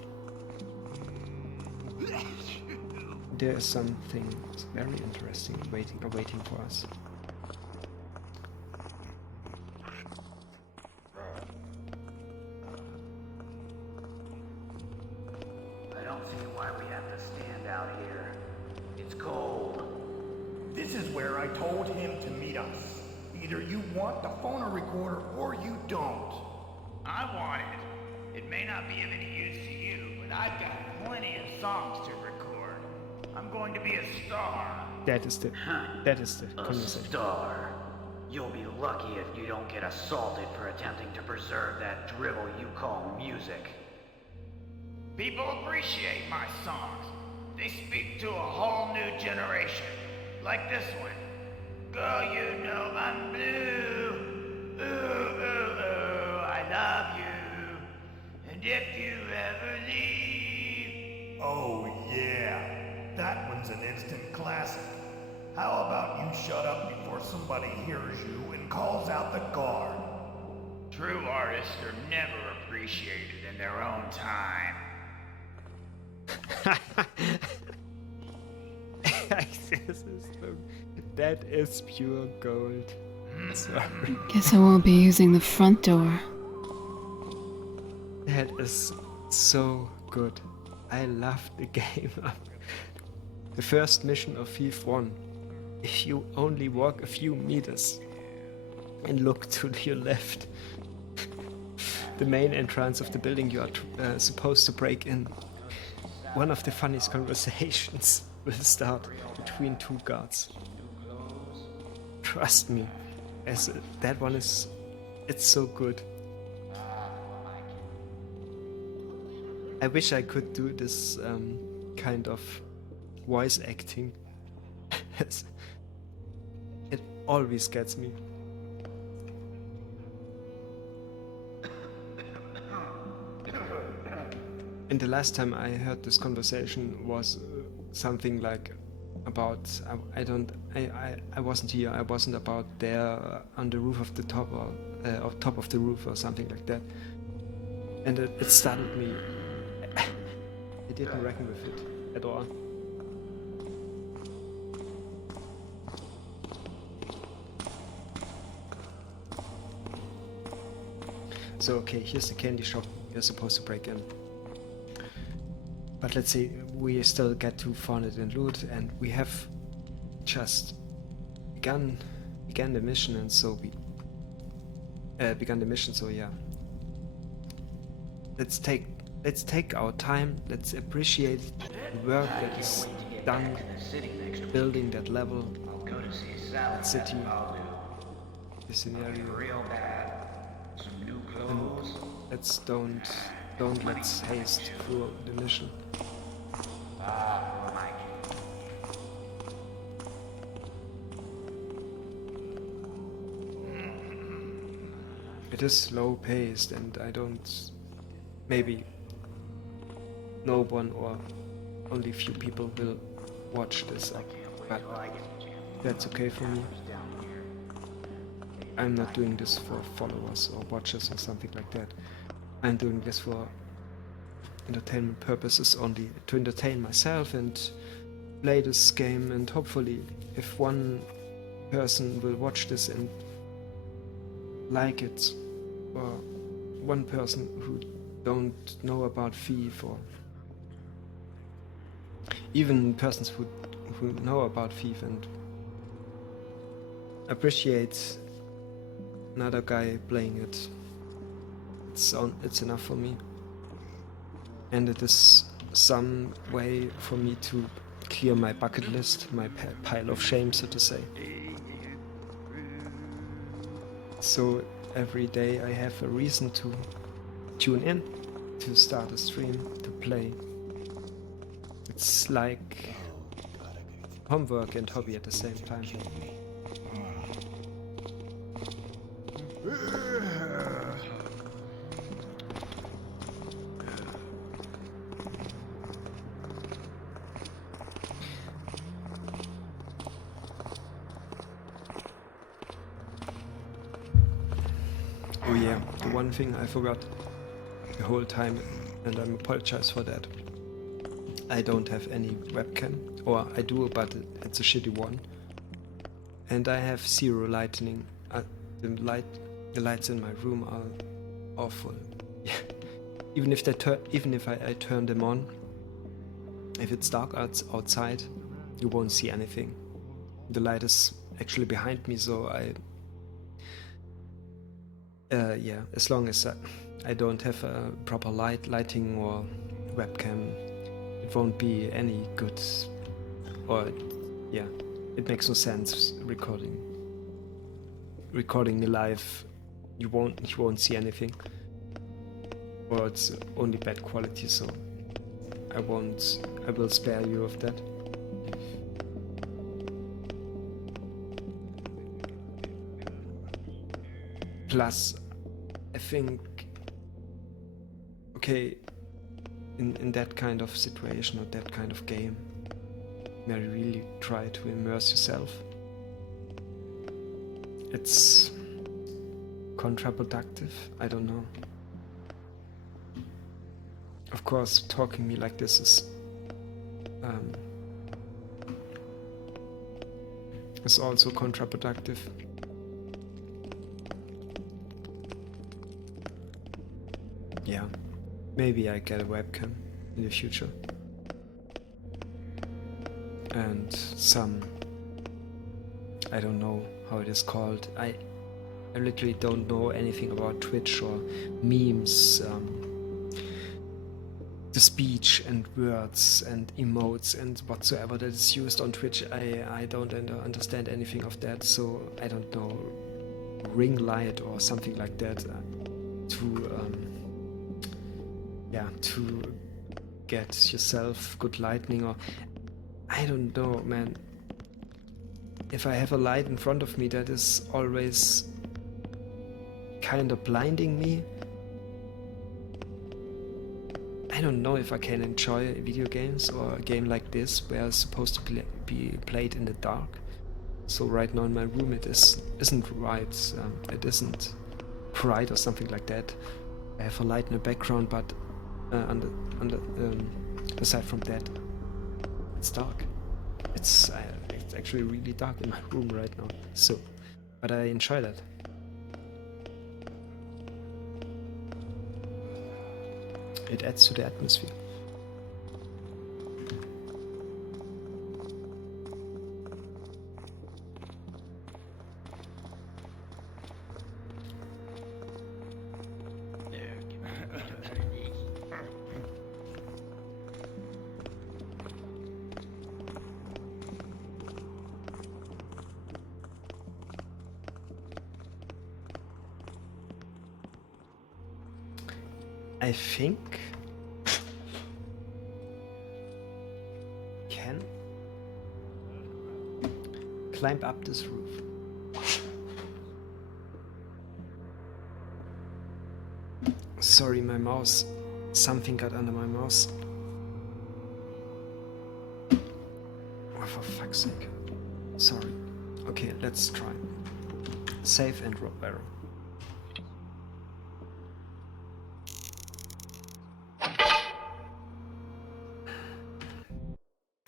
there is something very interesting awaiting for us. I don't see why we have to stand out here. It's cold. This is where I told him to meet us. Either you want the phono recorder or you don't. I want it. It may not be of any use to you, but I've got plenty of songs to record. I'm going to be a star. That is the A conversation. star. You'll be lucky if you don't get assaulted for attempting to preserve that drivel you call music. People appreciate my songs. They speak to a whole new generation. Like this one. Girl, you know I'm blue. Ooh, ooh, ooh, I love you. And if you ever leave... Oh yeah, that one's an instant classic. How about you shut up before somebody hears you and calls out the guard? True artists are never appreciated in their own time. That is pure gold. Sorry. Guess I won't be using the front door. That is so good. I love the game. The first mission of Thief 1. If you only walk a few meters and look to your left, the main entrance of the building you are supposed to break in, one of the funniest conversations will start between two guards. Trust me, that one it's so good. I wish I could do this kind of voice acting. It always gets me. And the last time I heard this conversation was something like about I wasn't here. I wasn't about there on the roof of the top or top of the roof or something like that. And it startled me. I didn't reckon with it at all. So okay, here's the candy shop you're supposed to break in. But let's say we still get to find it and loot, and we have just began the mission, and so we began the mission. So yeah, let's take our time. Let's appreciate the work that is done building that level, that city, the scenario. And let's don't let's haste through the mission. Mikey. It is slow paced, and I don't. Maybe no one or only few people will watch this up, but that's okay for me. I'm not doing this for followers or watchers or something like that. I'm doing this for entertainment purposes only, to entertain myself and play this game, and hopefully if one person will watch this and like it, or one person who don't know about Thief, or even persons who know about Thief and appreciate another guy playing it, it's enough for me. And it is some way for me to clear my bucket list, my pile of shame, so to say. So every day I have a reason to tune in, to start a stream, to play. It's like homework and hobby at the same time. Oh yeah, the one thing I forgot the whole time, and I apologize for that. I don't have any webcam, or I do, but it's a shitty one. And I have zero lighting. The lights in my room are awful. Even if I turn them on, if it's dark outside, you won't see anything. The light is actually behind me, so yeah, as long as I don't have a proper lighting or webcam, it won't be any good. Or yeah, it makes no sense recording me live. You won't see anything, or it's only bad quality. So I will spare you of that. Plus, I think, okay, in that kind of situation or that kind of game, where you really try to immerse yourself, it's counterproductive. I don't know. Of course, talking me like this is also counterproductive. Yeah, maybe I get a webcam in the future. And some, I don't know how it is called. I literally don't know anything about Twitch or memes, the speech and words and emotes and whatsoever that is used on Twitch. I don't understand anything of that, so I don't know, ring light or something like that to get yourself good lighting, or I don't know, man. If I have a light in front of me that is always kind of blinding me, I don't know if I can enjoy video games or a game like this where it's supposed to be played in the dark. So right now in my room it isn't right, it isn't bright or something like that. I have a light in the background, but aside from that, it's dark. It's actually really dark in my room right now. So, but I enjoy that. It adds to the atmosphere. I think can climb up this roof. Sorry, my mouse. Something got under my mouse. Oh, for fuck's sake. Sorry. Okay, let's try. Save and drop arrow.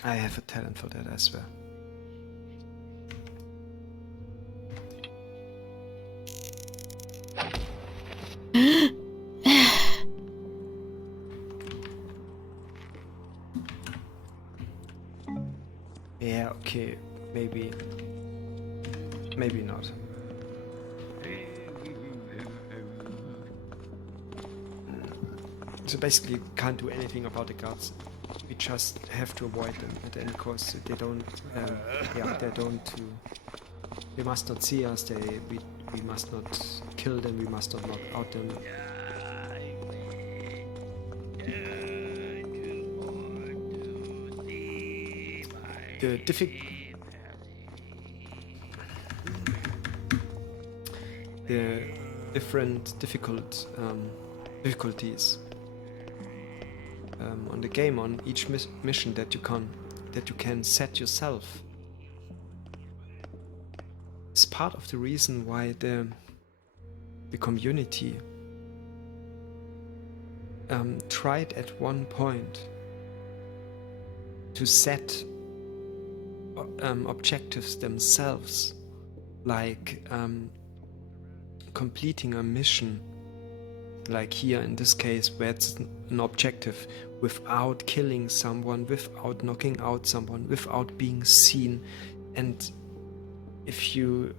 I have a talent for that, I swear. Yeah, okay, maybe not. So basically, you can't do anything about the guards. We just have to avoid them at any cost. So they don't, they must not see us. We must not kill them. We must not knock out them. The different difficulties on the game, on each mission that you can set yourself, is part of the reason why the community tried at one point to set objectives themselves, like completing a mission, like here in this case, where it's an objective without killing someone, without knocking out someone, without being seen. And if you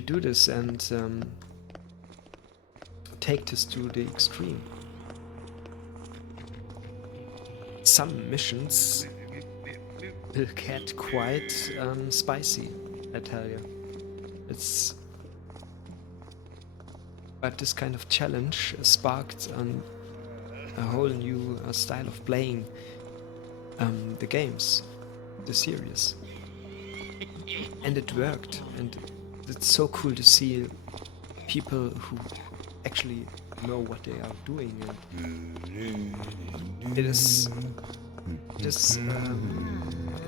do this and take this to the extreme, some missions will get quite spicy, I tell you. But this kind of challenge sparked a whole new style of playing the games, the series, and it worked. And it's so cool to see people who actually know what they are doing. And it's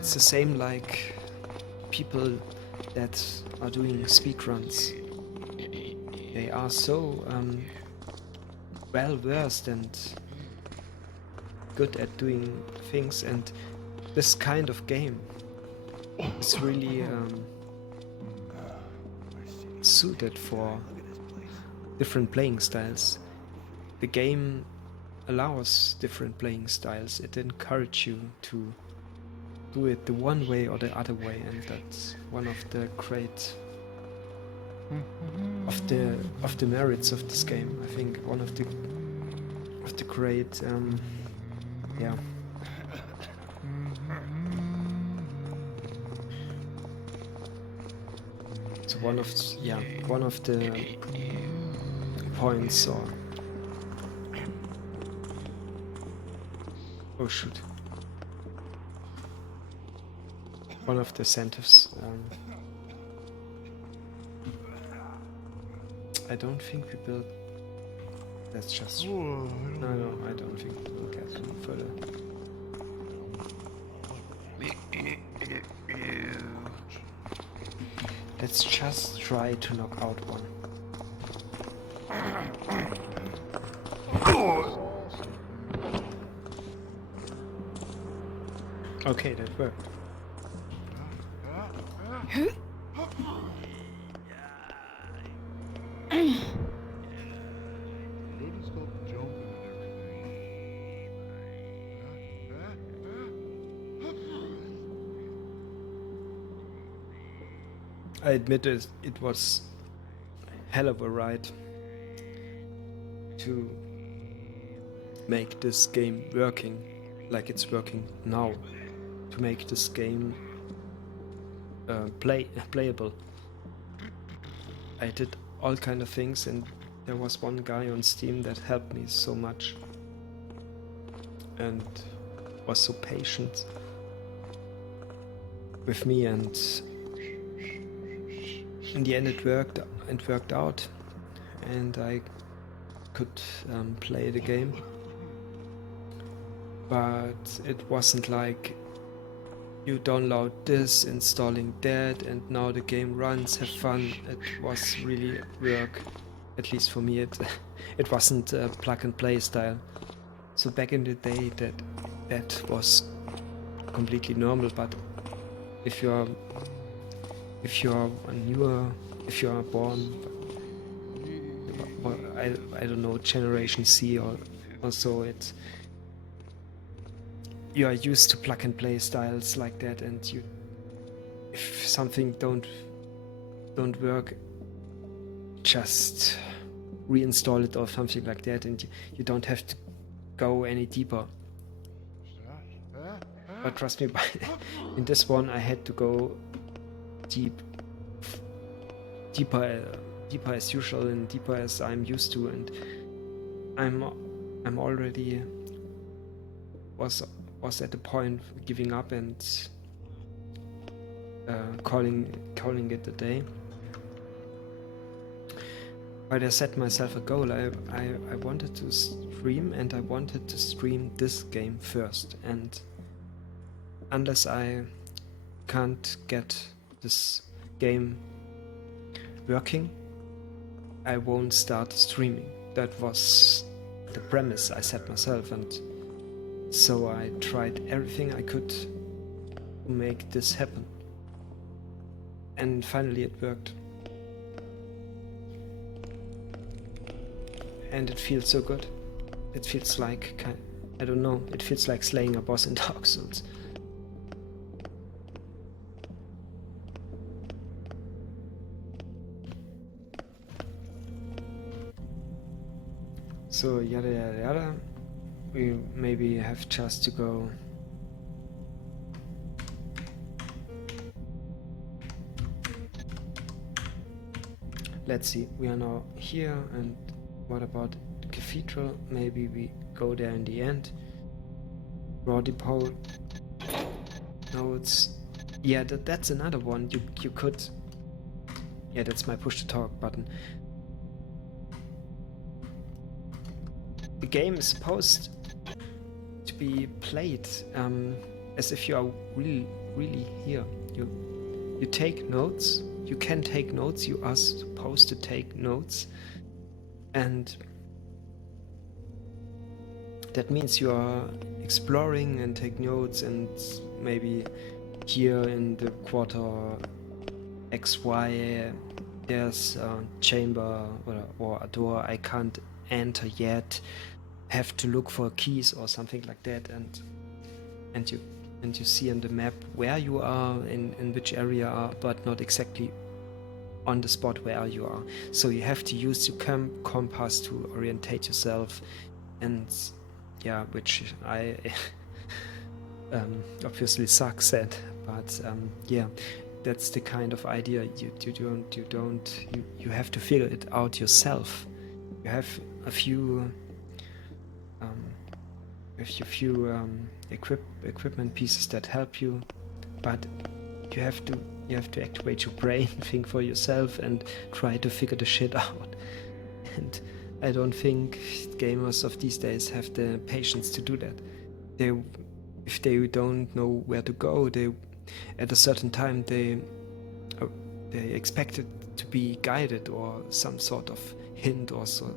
the same like people that are doing speedruns. They are so well versed and good at doing things, and this kind of game is really suited for different playing styles. The game allows different playing styles. It encourages you to do it the one way or the other way, and that's one of the great of the merits of this game. I think one of the great so one of the points, or oh shoot, one of the incentives. I don't think we built. That's just. No, I don't think we'll get any further. Let's just try to knock out one. Okay, that worked. I admit it was hell of a ride to make this game working like it's working now, to make this game playable. I did all kind of things, and there was one guy on Steam that helped me so much, and was so patient with me, and in the end it worked out, and I could play the game. But it wasn't like you download this, installing that, and now the game runs, have fun. It was really work. At least for me, it wasn't a plug and play style. So back in the day, that was completely normal. But if you're born, or I don't know, Generation C or so, you are used to plug and play styles like that, and if something don't work, just reinstall it or something like that, and you don't have to go any deeper. But trust me, in this one I had to go deeper as usual, and deeper as I'm used to, and I'm already was at the point of giving up and calling it a day. But I set myself a goal. I wanted to stream, and I wanted to stream this game first, and unless I can't get this game working, I won't start streaming. That was the premise I set myself, and so I tried everything I could to make this happen. And finally it worked. And it feels so good. It feels like, I don't know, it feels like slaying a boss in Dark Souls. So yada yada yada. We maybe have just to go. Let's see, we are now here, and what about the cathedral? Maybe we go there in the end. Raw depot. No, it's... Yeah, that's another one. You could... Yeah, that's my push to talk button. The game is supposed to be played as if you are really here. You take notes. You can take notes. You are supposed to take notes, and that means you are exploring and take notes, and maybe here in the quarter XY there's a chamber or a door I can't enter yet. Have to look for keys or something like that, and you see on the map where you are, in which area are, but not exactly on the spot where you are. So you have to use your compass to orientate yourself, and yeah, which I obviously sucks at, but yeah, that's the kind of idea. You have to figure it out yourself. You have a few equipment pieces that help you, but you have to activate your brain, think for yourself, and try to figure the shit out. And I don't think gamers of these days have the patience to do that. If they don't know where to go, at a certain time they expect it to be guided, or some sort of hint or so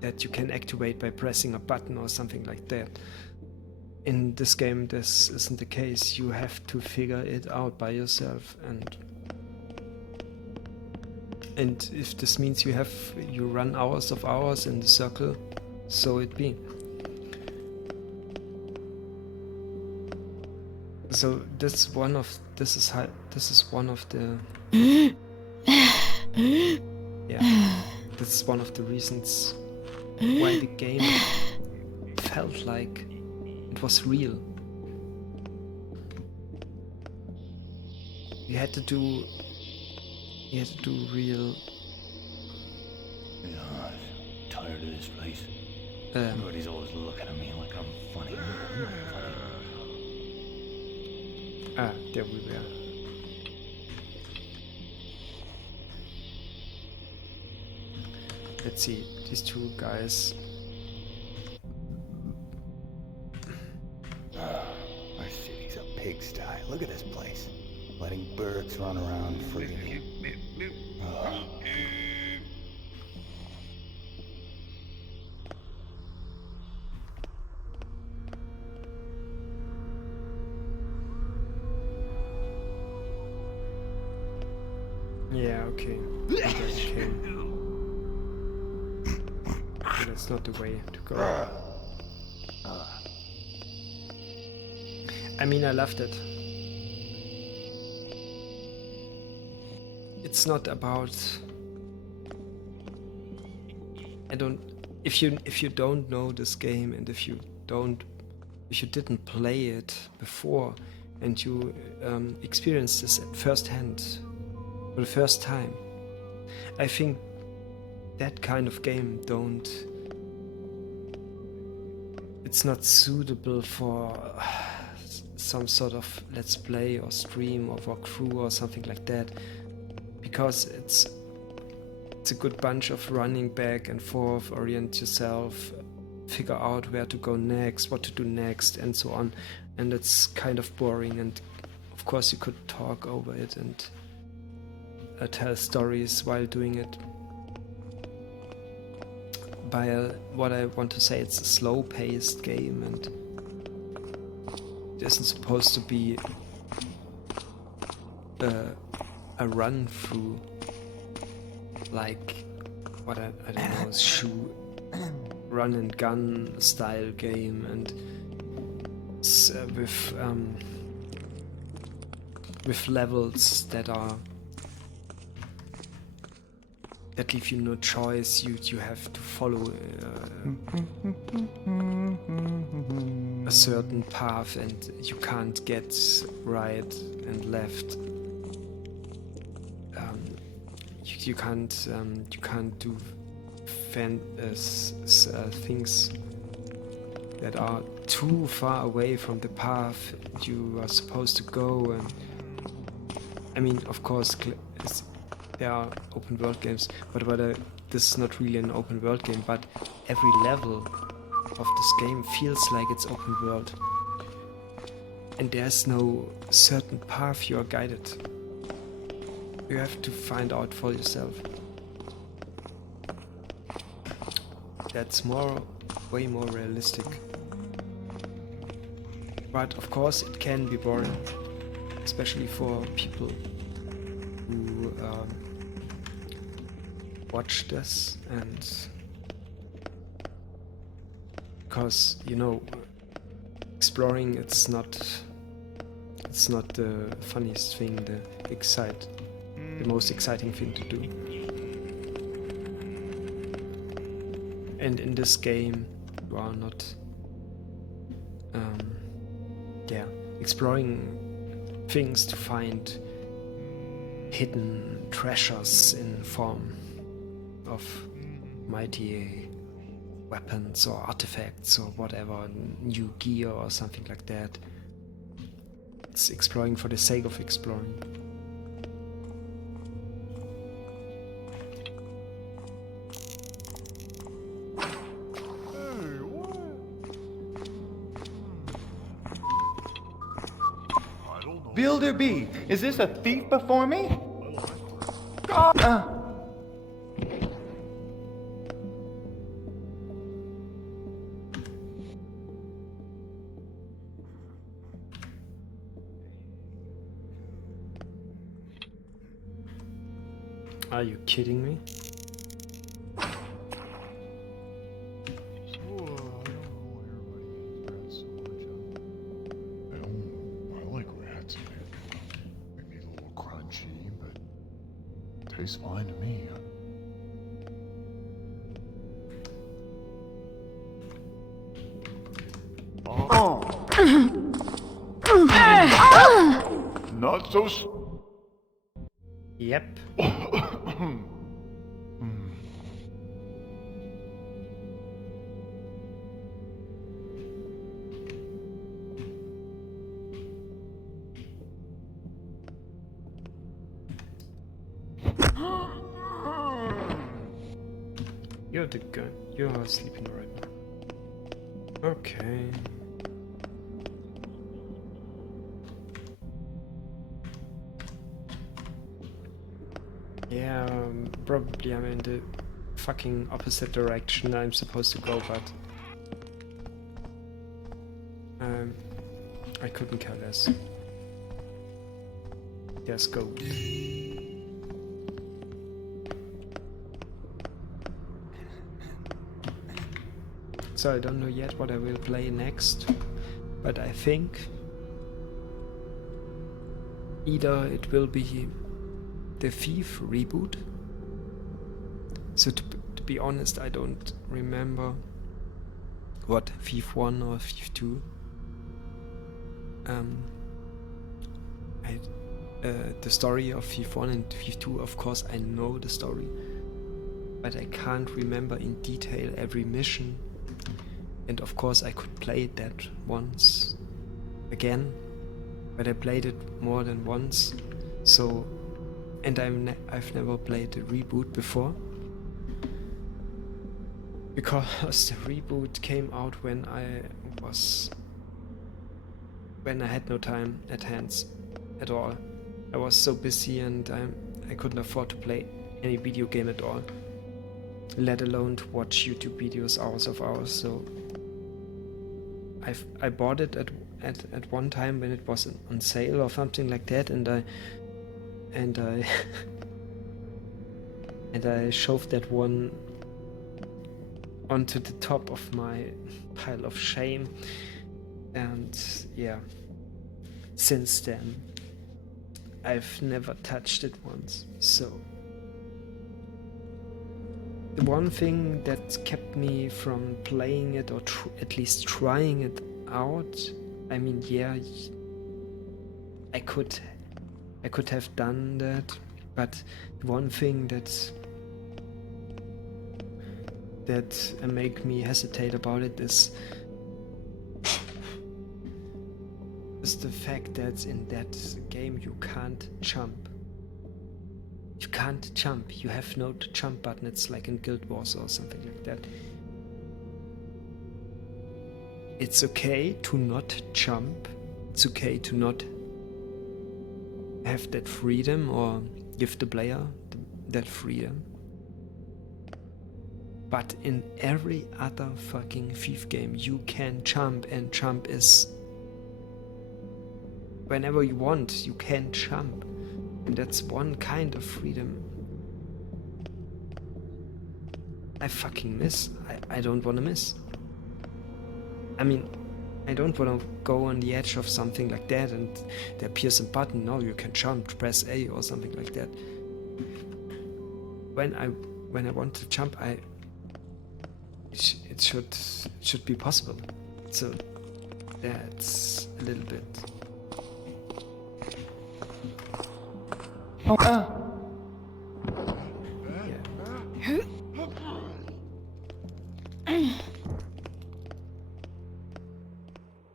that you can activate by pressing a button or something like that. In this game, this isn't the case. You have to figure it out by yourself, and if this means you run hours of hours in the circle, so it be. So this is one of the yeah, this is one of the reasons why the game felt like it was real. You had to do real. Yeah, I'm tired of this place. Everybody's always looking at me like I'm funny. I'm not funny. There we were. Let's see, these two guys. Our city's a pigsty. Look at this place. Letting birds run around freely. Yeah, okay. Okay. That's not the way to go. I mean, I loved it. It's not about. If you don't know this game, and if you didn't play it before, and you experience this at first hand for the first time, I think that kind of game it's not suitable for some sort of let's play or stream or walkthrough or something like that, because it's a good bunch of running back and forth, orient yourself, figure out where to go next, what to do next, and so on, and it's kind of boring. And of course you could talk over it and tell stories while doing it. What I want to say, it's a slow-paced game, and it isn't supposed to be a run-through, like what I don't know, run and gun style game, and it's, with levels that leave you no choice. You have to follow a certain path, and you can't get right and left. You can't do things that are too far away from the path you are supposed to go. And I mean, of course, there are open world games, but this is not really an open world game, but every level of this game feels like it's open world. And there's no certain path you are guided. You have to find out for yourself. That's way more realistic. But of course it can be boring, especially for people who watch this, and because exploring, it's not the funniest thing, the most exciting thing to do. And in this game you are not exploring things to find hidden treasures in form of mighty weapons or artifacts or whatever, new gear or something like that. It's exploring for the sake of exploring. Builder B, is this a thief before me? God. Are you kidding me? Tastes fine to me. Not so. Yep. You're the guy. You are sleeping right now. Okay. Yeah, probably I'm in the fucking opposite direction I'm supposed to go, but I couldn't care less. Yes, go. So I don't know yet what I will play next, but I think either it will be the Thief reboot. So to be honest, I don't remember what Thief 1 or Thief 2. The story of Thief 1 and Thief 2, of course I know the story, but I can't remember in detail every mission. And of course I could play that once again, but I played it more than once. So, and I've never played the reboot before, because the reboot came out when I had no time at hands at all. I was so busy and I couldn't afford to play any video game at all, let alone to watch YouTube videos hours of hours. So I bought it at one time when it was on sale or something like that, and I and I shoved that one onto the top of my pile of shame, and yeah, since then I've never touched it once. So the one thing that kept me from playing it, or at least trying it out, I mean, yeah, I could have done that, but the one thing that make me hesitate about it is the fact that in that game you can't jump. You can't jump. You have no jump button. It's like in Guild Wars or something like that. It's okay to not jump. It's okay to not have that freedom or give the player that freedom. But in every other fucking Thief game you can jump, and jump is whenever you want, you can jump. And that's one kind of freedom I fucking miss. I don't want to miss. I mean, I don't want to go on the edge of something like that and there appears a button, no, you can jump, press A or something like that. When I want to jump, it should be possible. So that's a little bit. Yeah.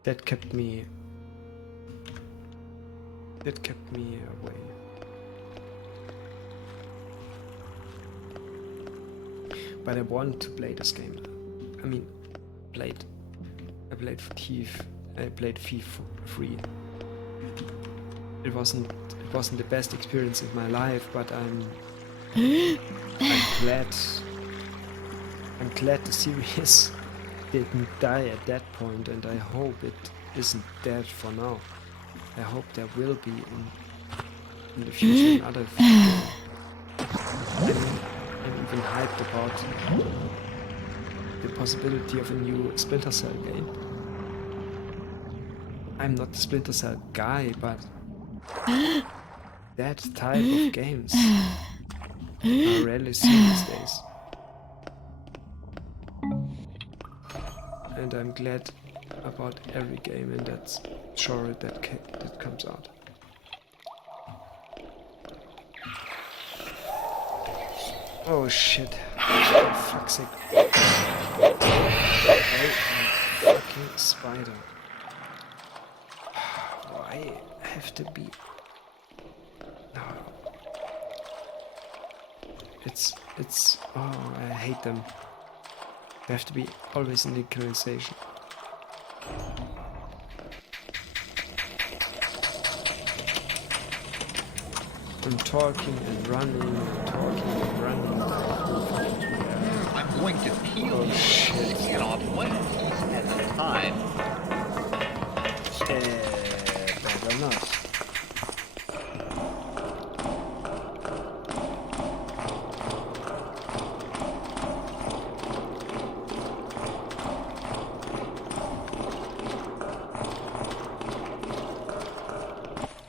That kept me away. But I want to play this game. I mean, I played Thief 3. It wasn't the best experience in my life, but I'm glad the series didn't die at that point, and I hope it isn't dead for now. I hope there will be in the future another game. I'm even hyped about the possibility of a new Splinter Cell game. I'm not the Splinter Cell guy, but that type of games are rarely seen these days. And I'm glad about every game in that genre that comes out. Oh shit. For fuck's sake. Oh, fucking spider. Why have to be... No. It's... Oh, I hate them. You have to be always in the canalization. I'm talking and running, and talking and running. I'm going to peel you the skin off one piece at a time. Better not.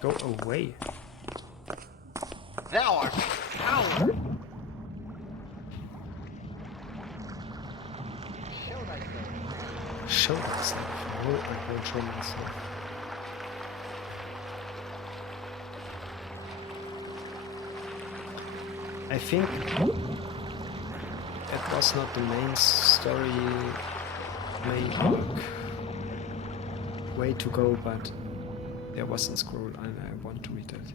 Go away. Thou art a coward! Show myself. No, I won't show myself. I think that was not the main story, main arc way to go, but there was a scroll and I want to read it.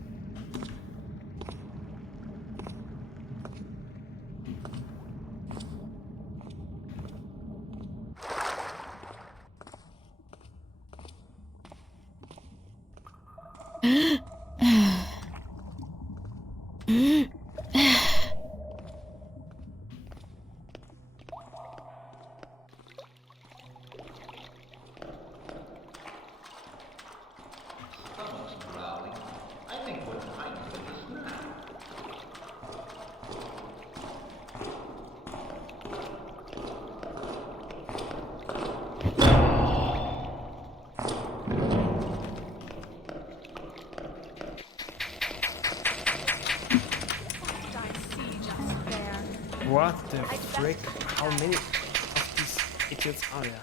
What the frick? How many of these idiots are there?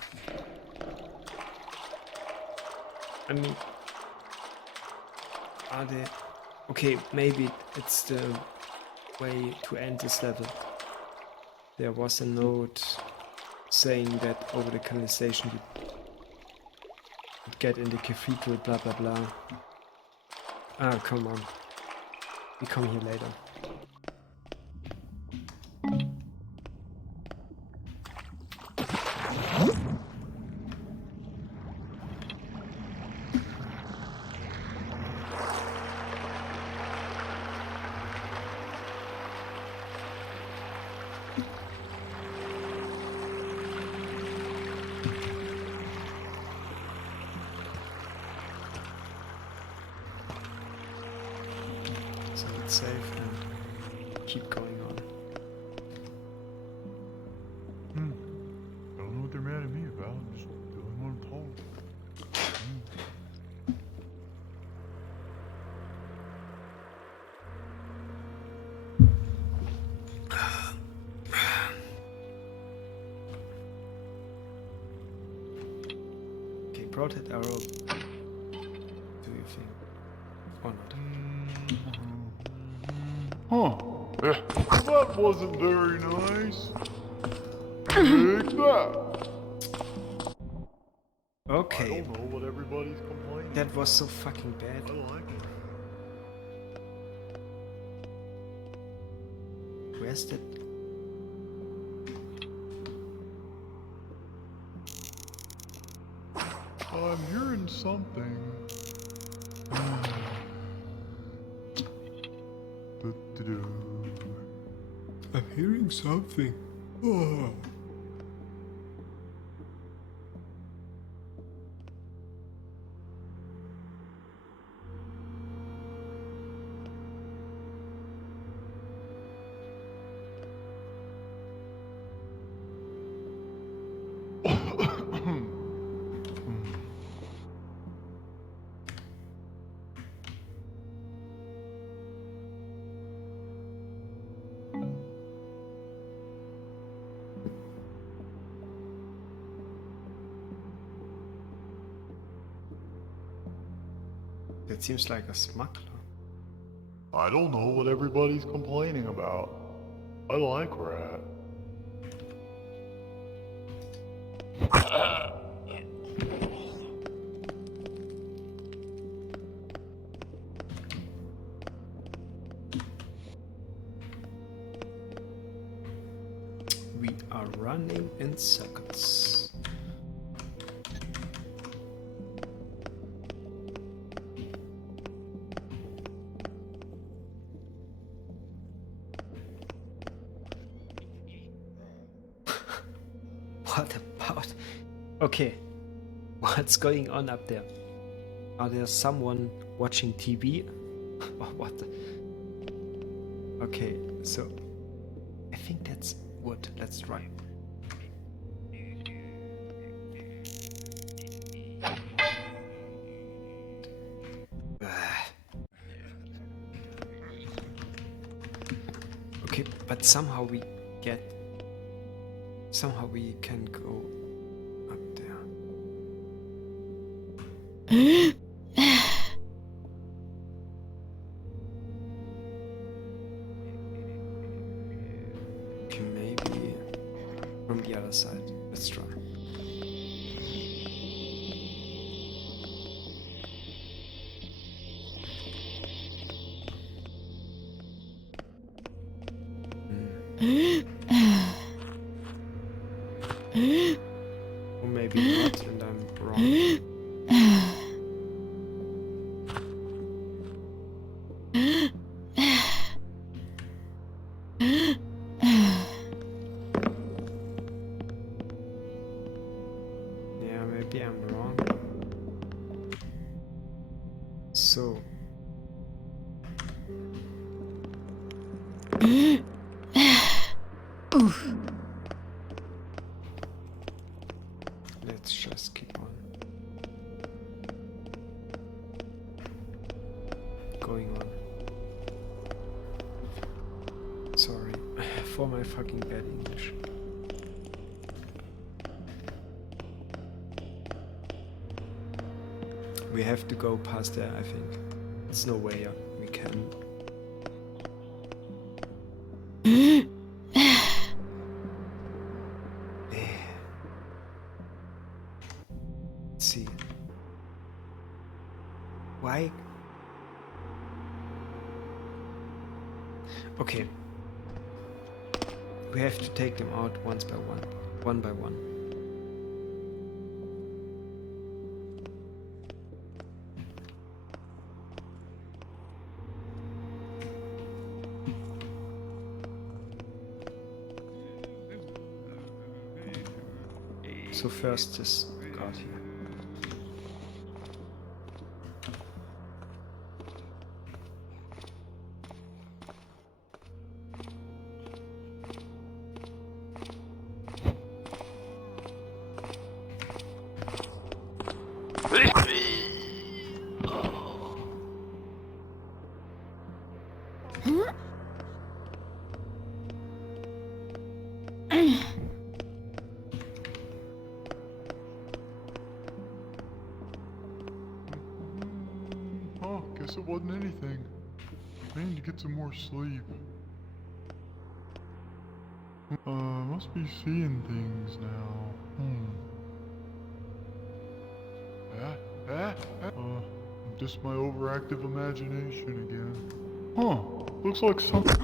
I mean, are they... Okay, maybe it's the way to end this level. There was a note saying that over the canalization you would get in the cathedral, blah blah blah. Ah, come on. We come here later. So it's safe and keep going on. Don't know what they're mad at me about. I'm just doing what I'm told. Okay, brought that arrow. Do you think? Or not? Huh. That wasn't very nice. Take that. I Okay, don't know what everybody's complaining. that was so fucking bad. I like it. Where's that? I'm hearing something. I'm hearing something. Oh. That seems like a smuggler. I don't know what everybody's complaining about. I like Rat. We are running in circles. What about? Okay, what's going on up there? Are there someone watching TV? Or what? Okay, so I think that's wood. Let's try. Okay, but somehow we can go up there. Okay, maybe from the other side. Let's try. Or maybe not, and I'm wrong. Yeah, maybe I'm wrong. So. Let's just keep on going on. Sorry for my fucking bad English. We have to go past there, I think. There's no way we can. Let's see. Why? Okay. We have to take them out one by one. So first this guard here. Oh, guess it wasn't anything. I need to get some more sleep. Must be seeing things now. Just my overactive imagination again. Huh, looks like something.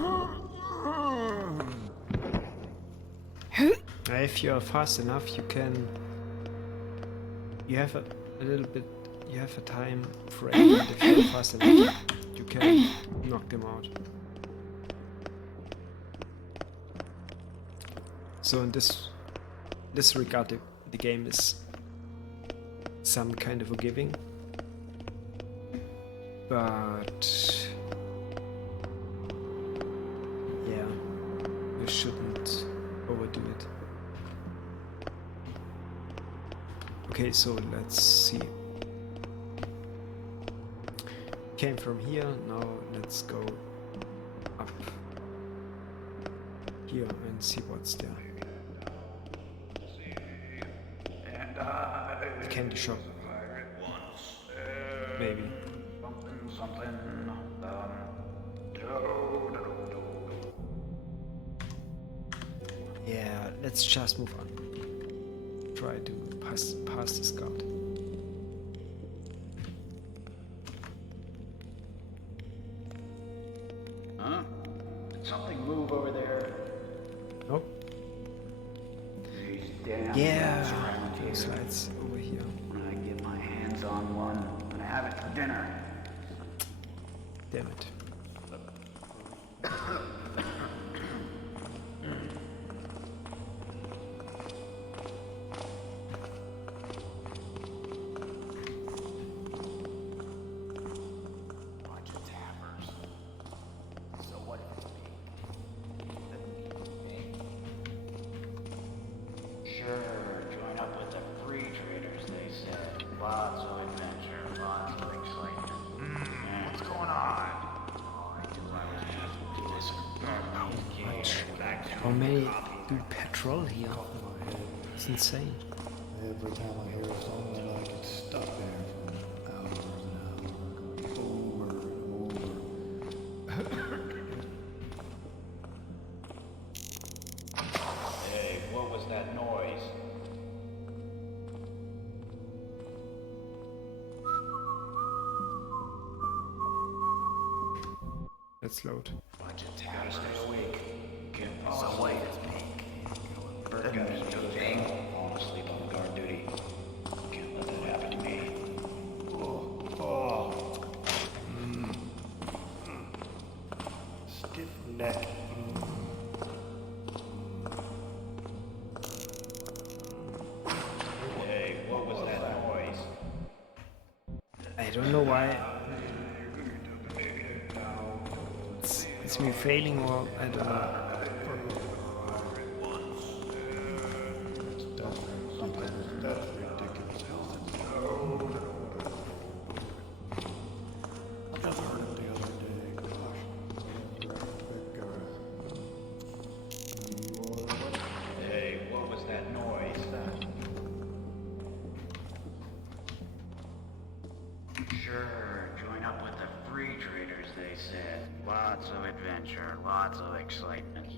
If you're fast enough, you can. You have a little bit. You have a time frame. And if you're fast enough, you can knock them out. So in this regard, the game is some kind of forgiving, but yeah, you shouldn't overdo it. Okay, so let's see. Came from here, now let's go up here and see what's there. The candy shop. Maybe. Yeah, let's just move on. Try to pass this guard. Huh? Did something move over there? Nope. on one. I'm gonna have it for dinner. Damn it. Bunch of tappers. So what if it's me? Sure, join up with the free traders, they said. Lots of adventure, lots of excitement. What's going on? Oh, I knew I was gonna do this. How many do patrol here? It's insane. Every time I hear a song, I get stuck there for hours and hours, over and over. Hey, what was that noise? Let's load. Bunch of tappers. Gotta stay awake. So wait, it's me. Bert got me too big. Falling asleep on guard duty. Can't let that happen to me. Stiff neck. Hey, what was that noise? I don't know why. It's me failing or I don't know. That's ridiculous. I just heard it the other day. Gosh. Hey, what was that noise? Sure, join up with the free traders, they said. Lots of adventure, lots of excitement.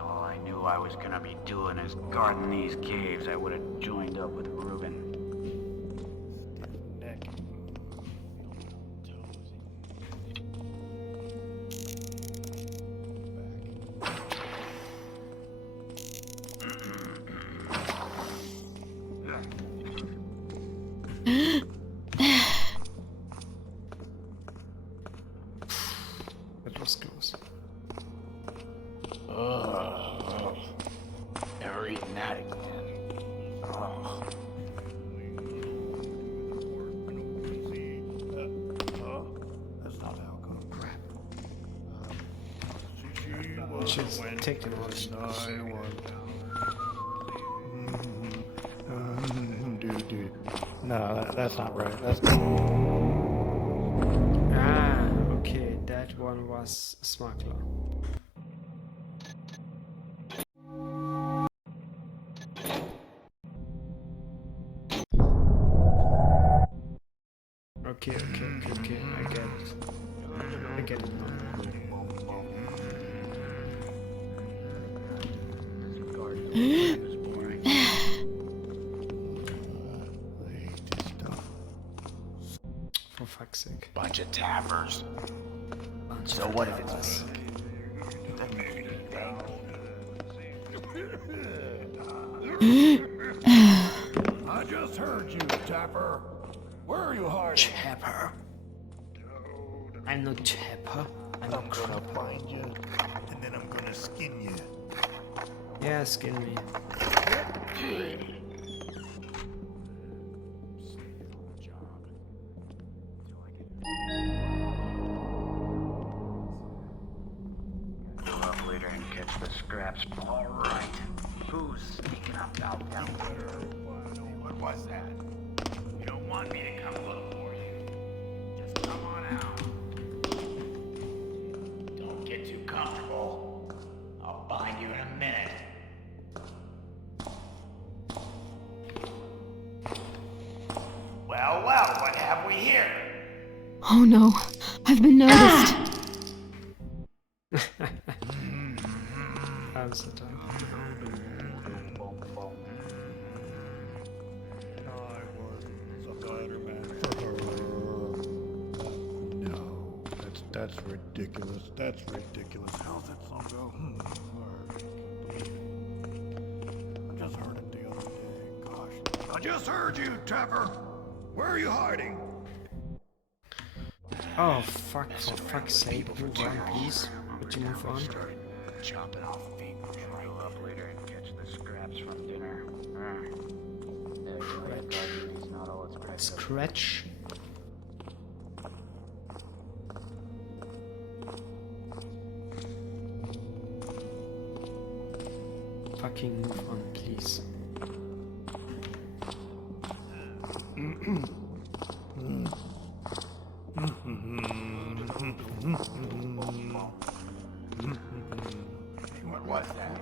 All I knew I was gonna be doing is guarding these caves. I would have joined up with Reuben. Neck. That was close. Never eaten that again. That's not alcohol. Crap. I should take them out. Dude. No, that's not right. That's Ah, okay, that one was a smuggler. Okay, I get it. I get it now. For fuck's sake. Bunch of tappers. So what if it's me? I just heard you, Tapper. Where are you hiding? Chapper? I'm not Chapper. I'm a gonna find you, and then I'm gonna skin you. Yeah, skin me. Go up later and catch the scraps. All right. Who's sneaking up out down there? What was that? You don't want me to come look for you. Just come on out. Don't get too comfortable. I'll find you in a minute. Well, what have we here? Oh no, I've been noticed. I'm so tired. No, that's ridiculous. That's ridiculous. How's that song go? I just heard it the other day. Gosh. I just heard you, Trevor. Where are you hiding? Oh fuck, for fuck's sake, move on please. Would you move on? Chopping off feet. Go up later and catch the scraps from dinner. Scratch. Fucking move on, please. What was that?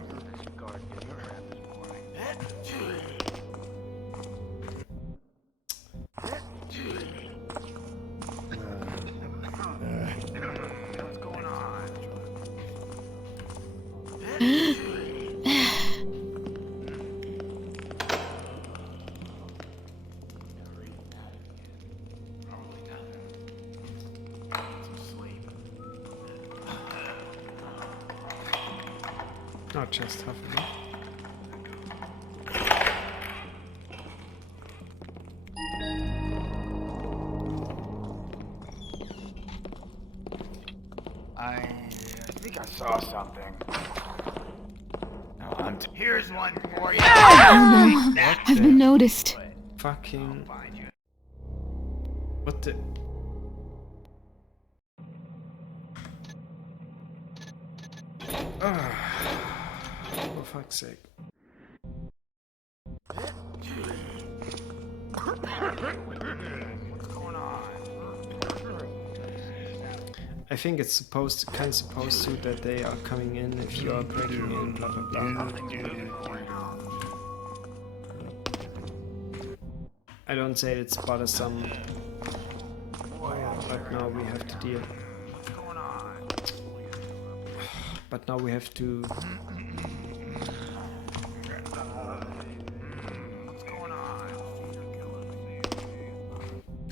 What's going on? Not just half of it. I think I saw something. No, here's one for you. Oh no, I've been noticed. Fucking... What the... For fuck's sake. What's going on? I think it's supposed to that they are coming in if you are breaking in, blah blah blah. I don't say it's bothersome, but now we have to deal. But now we have to...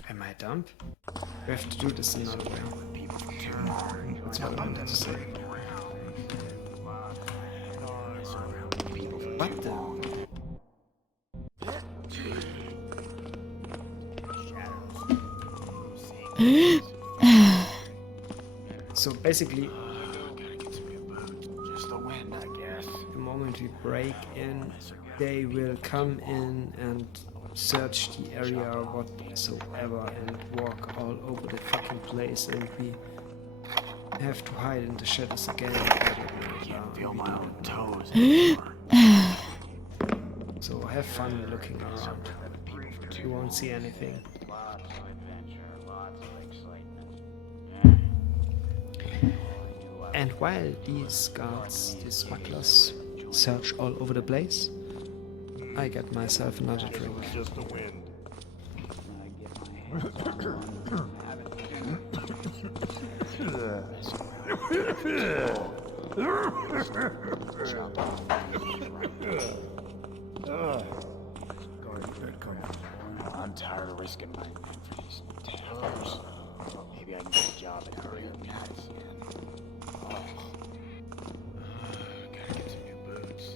Am I dumb? We have to do this another way. That's what I wanted to say. What the? So basically, the moment we break in, they will come in and search the area whatsoever and walk all over the fucking place, and we have to hide in the shadows again. Can't feel my own toes anymore. So have fun looking around. You won't see anything. Lots of adventure, lots of excitement. And while these guards, these smugglers, search all over the place, I get myself another drink. Just the wind. I'm tired of risking my name for these tappers. Maybe I can get a job at Hurry Up Cats again. Gotta get some new boots.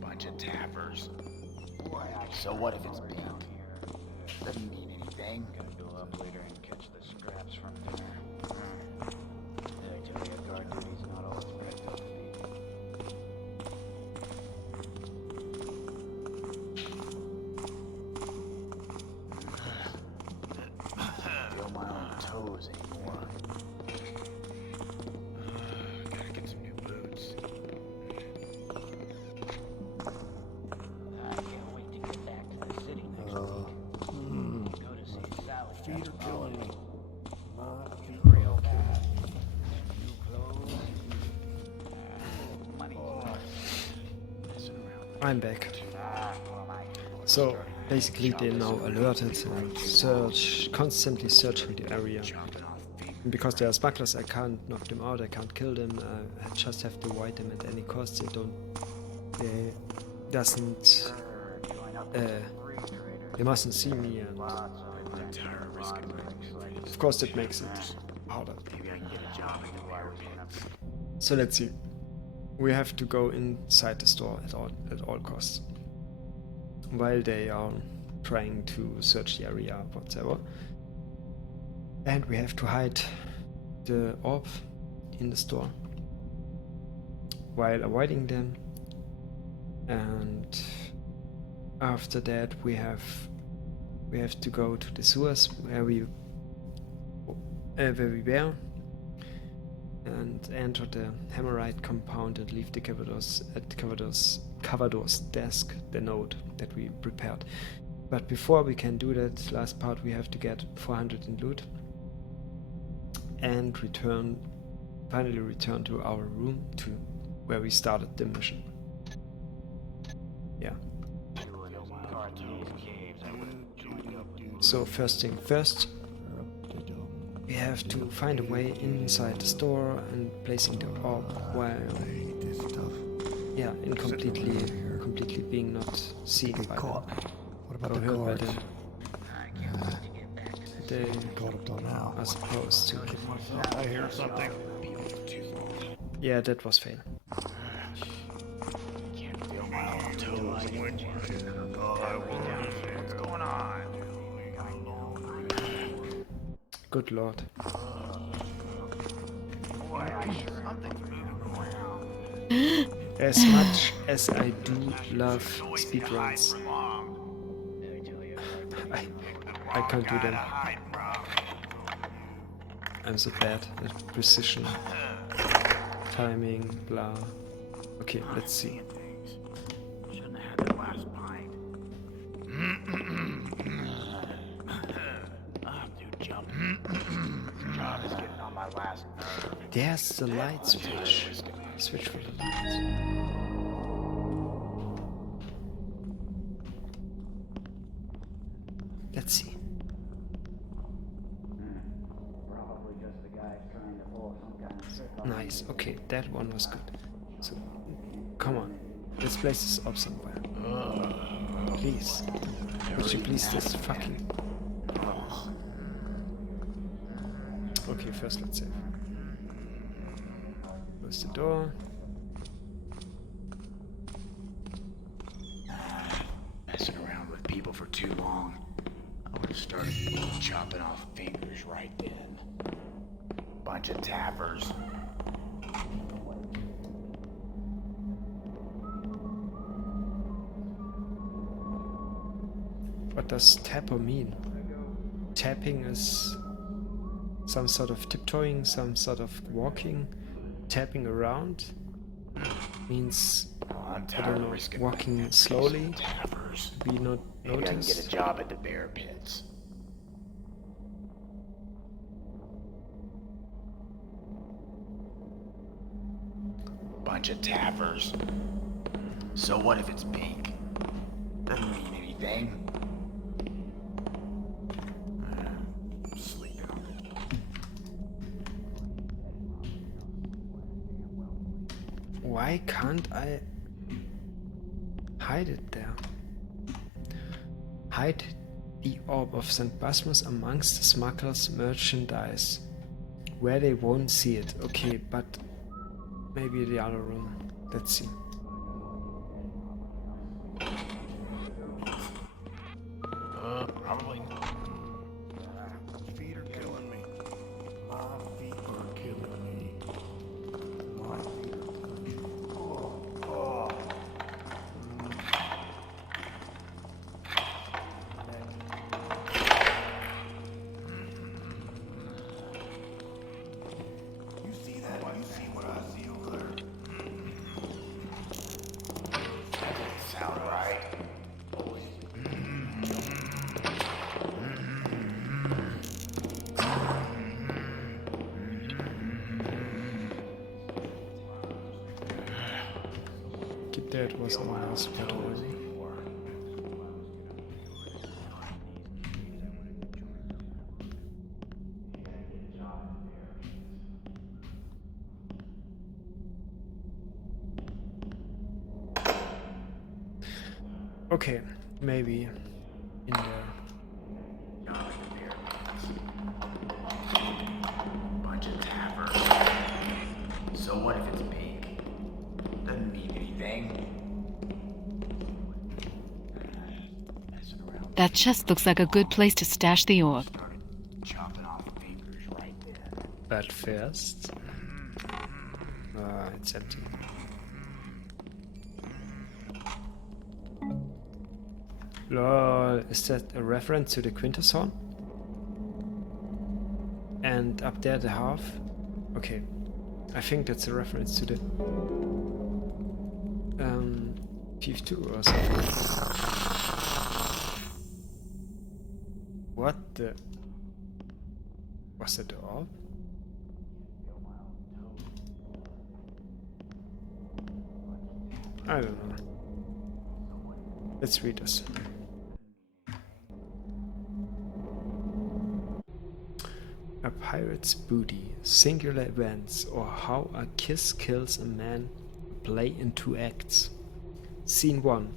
Bunch of tappers. So what if it's pink? Doesn't mean anything. Gotta go up later and catch the scraps from dinner. Did I tell you guard duty's not all it's cracked up to be? Feel my own toes anymore. Gotta get some new boots. I can't wait to get back to the city next week. Go to see Sally. Feet are killing me. My feet Real bad. New clothes. Money. Messing around. I'm back. So basically they're now alerted and constantly searching the area. Chopping off female Because they are smugglers, I can't knock them out, I can't kill them, I just have to avoid them at any cost. They doesn't, they mustn't see me, and of course that makes it harder. So let's see. We have to go inside the store at all costs, while they are trying to search the area, whatever. And we have to hide the orb in the store while avoiding them. And after that we have to go to the sewers where we were, and enter the Hammerite compound and leave the Cavado's desk the note that we prepared. But before we can do that last part, we have to get 400 in loot and finally return to our room, to where we started the mission. Yeah. So first thing first, we have to find a way inside the store and placing the orb while, yeah, in completely being not seen by them. What about the heard by guards? them. They Caught up till now. are supposed to. I hear something. Yeah, that was fail. What's going on? Good lord. As much as I do love speedruns, I can't do them. I'm so bad at precision, timing, blah. Okay, let's see. Shouldn't have had that last pint. Dude, jump. Job is getting on my last nerve. There's the light switch. Switch for the lights. Let's see. Probably just the guy trying to pull some kind of trick on Nice. Okay, that one was good. So, come on. Let's place this up somewhere. Please. Would you please this fucking... Okay, first let's save. Close the door. messing around with people for too long. I would have started chopping off fingers right then. Bunch of tappers. What does tapper mean? Tapping is some sort of tiptoeing, some sort of walking. Tapping around means, I'm I tired don't of know, risking walking my necks slowly, on tappers. to be not Maybe I can get a noticed. job at the bear pits. Bunch of tappers. So what if it's pink? Doesn't mean anything. I'm sleeping on it. Why can't I hide it there? Hide the orb of St. Basmus amongst the smugglers' merchandise, where they won't see it. Okay, but maybe the other room. Let's see. Probably. Feet are killing me. My feet are killing me. My feet are killing me. Oh. You see that? You see what I see over there? That doesn't sound right. That was on the last part already. Okay, maybe in there. Bunch of tappers. So what if it's big? Doesn't mean anything. That chest looks like a good place to stash the orb. Started chopping off fingers right there. But first... it's empty. Lol, is that a reference to the Quintesson? And up there the half? Okay, I think that's a reference to the Thief 2 or something. What the... Was that the orb? I don't know. Let's read this. A pirate's booty, singular events, or how a kiss kills a man, play in 2 acts. Scene 1.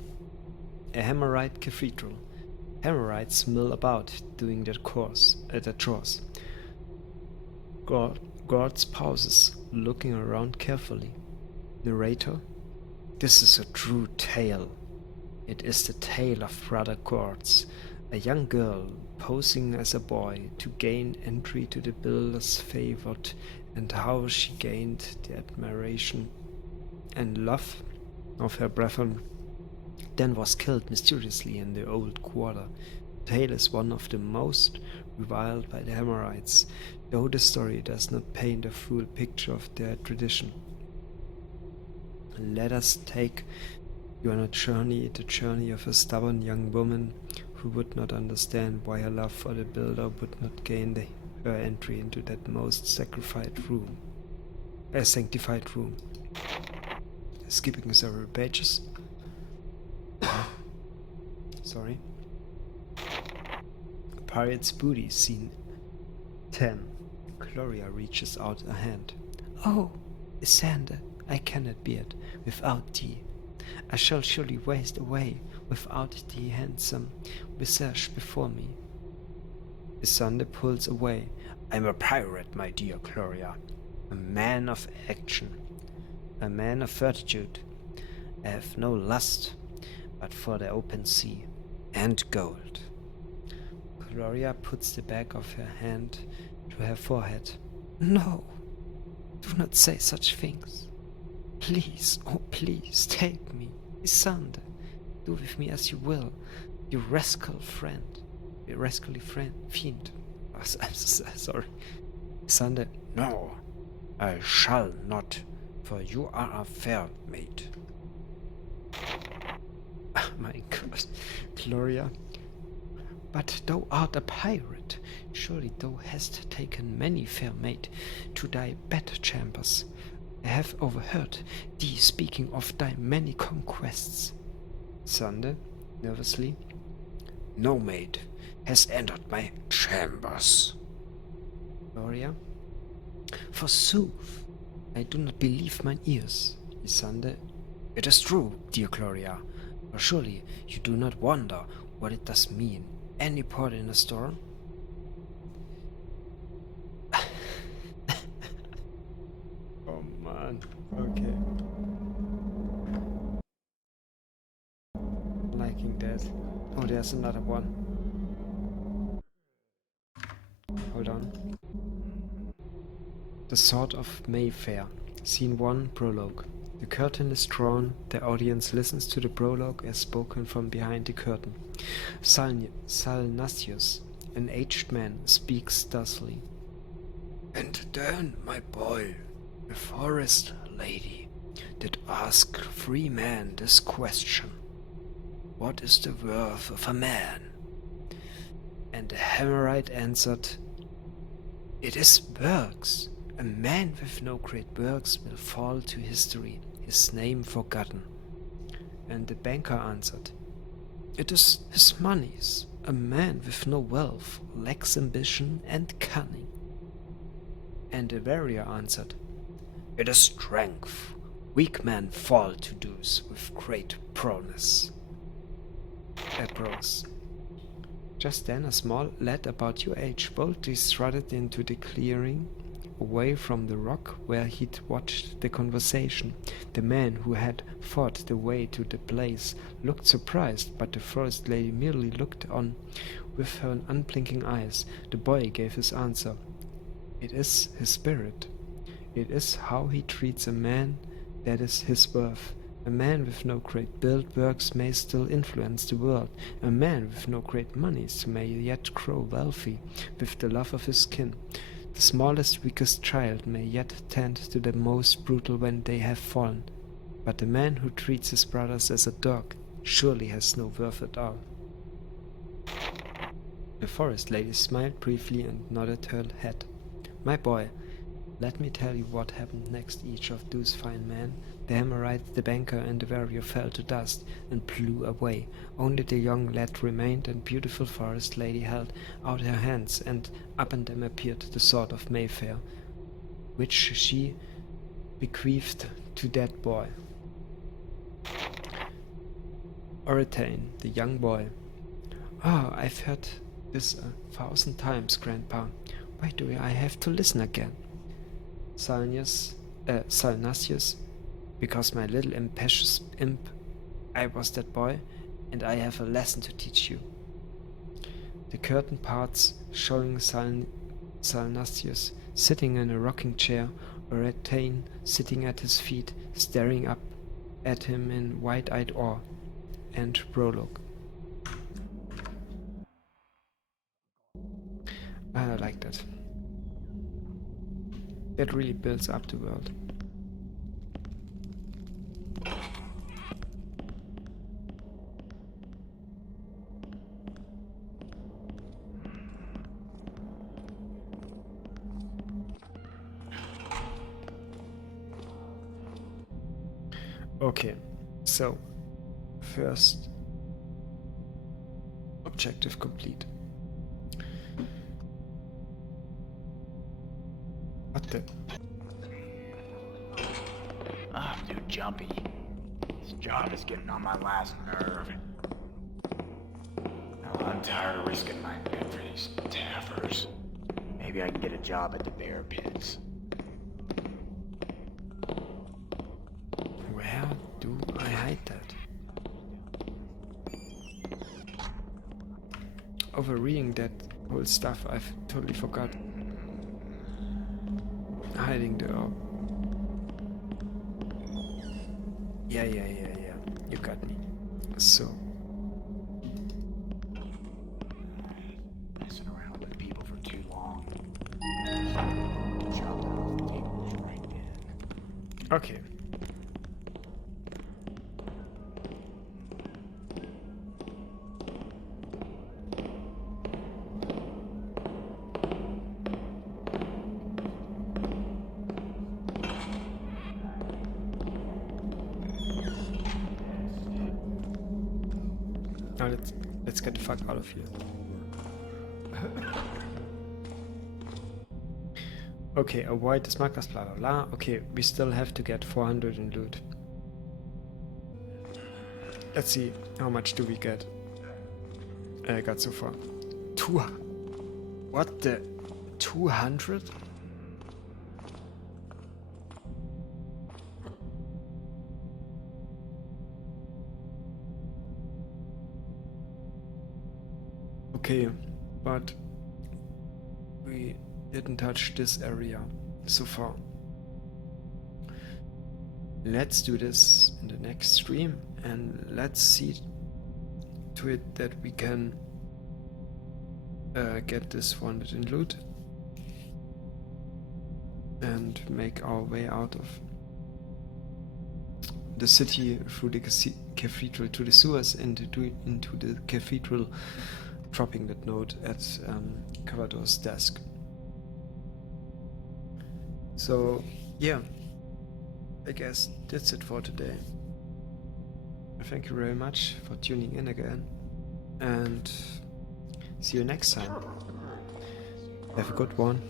A Hemorrhide cathedral. Hemorrhides mill about, doing their chores. Guards pauses, looking around carefully. Narrator. This is a true tale. It is the tale of Brother Guards, a young girl posing as a boy to gain entry to the builder's favored, and how she gained the admiration and love of her brethren, then was killed mysteriously in the old quarter. The tale is one of the most reviled by the Hemorrhides, though the story does not paint a full picture of their tradition. Let us take you on a journey, the journey of a stubborn young woman who would not understand why her love for the builder would not gain her entry into that most sanctified room. Skipping several pages. Sorry. Pirate's booty, scene 10. Gloria reaches out a hand. Oh, Isander, I cannot bear it without thee. I shall surely waste away without thee handsome visage before me. Isander pulls away. I'm a pirate, my dear Gloria, a man of action, a man of fortitude. I have no lust but for the open sea and gold. Gloria puts the back of her hand to her forehead. No, do not say such things. Please, oh please, take me, Isander. Do with me as you will, you rascally fiend. I'm so sorry. Isander, no, I shall not, for you are a fair maid. Oh my God, Gloria. But thou art a pirate. Surely thou hast taken many fair maid to thy bedchambers. I have overheard thee speaking of thy many conquests. Isander, nervously. No maid has entered my chambers. Gloria. Forsooth, I do not believe mine ears. Isander. It is true, dear Gloria. For surely you do not wonder what it does mean. Any port in a storm? Oh man, okay. Liking that. Oh, there's another one. Hold on. The Sword of Mayfair. Scene 1, Prologue. The curtain is drawn, the audience listens to the prologue as spoken from behind the curtain. Salnasius, an aged man, speaks thusly. And then, my boy, a forest lady did ask 3 men this question. What is the worth of a man? And the Hemorrhide answered, It is works. A man with no great works will fall to history, his name forgotten. And the banker answered, It is his monies. A man with no wealth lacks ambition and cunning. And the warrior answered, It is strength. Weak men fall to those with great prowess. approach. Just then a small lad about your age boldly strutted into the clearing away from the rock where he'd watched the conversation. The man who had fought the way to the place looked surprised, but the forest lady merely looked on with her unblinking eyes. The boy gave his answer. It is his spirit. It is how he treats a man that is his worth. A man with no great build works may still influence the world. A man with no great monies may yet grow wealthy with the love of his kin. The smallest, weakest child may yet tend to the most brutal when they have fallen. But the man who treats his brothers as a dog surely has no worth at all. The forest lady smiled briefly and nodded her head. My boy, let me tell you what happened next each of those fine men. The Hammerite, the banker, and the warrior fell to dust and blew away. Only the young lad remained, and beautiful forest lady held out her hands, and up in them appeared the sword of Mayfair, which she bequeathed to that boy. Oratane, the young boy. Oh, I've heard this 1,000 times, Grandpa. Why do I have to listen again? Salnasius, because my little impetuous imp, I was that boy, and I have a lesson to teach you. The curtain parts, showing Salnasius sitting in a rocking chair, Oratane sitting at his feet, staring up at him in wide-eyed awe. And prologue. I like that. That really builds up the world. Okay, so first objective complete. What the? I'm too jumpy. This job is getting on my last nerve. Oh, I'm tired of risking my neck for these taffers. Maybe I can get a job at the bear pits. Where do I hide that? Over reading that whole stuff, I've totally forgot. Hiding the orb. Yeah. You got me. So. Messing around with people for too long. Chop off the tables right then. Okay. Now let's get the fuck out of here. Okay, avoid the smugglers, blah blah blah. Okay, we still have to get 400 in loot. Let's see, how much do we get? I got so far. What the? 200? Okay, but we didn't touch this area so far. Let's do this in the next stream and let's see to it that we can get this one in loot and make our way out of the city through the cathedral to the sewers and into the cathedral, dropping that note at Cavador's desk. So yeah, I guess that's it for today. Thank you very much for tuning in again, and see you next time. Have a good one.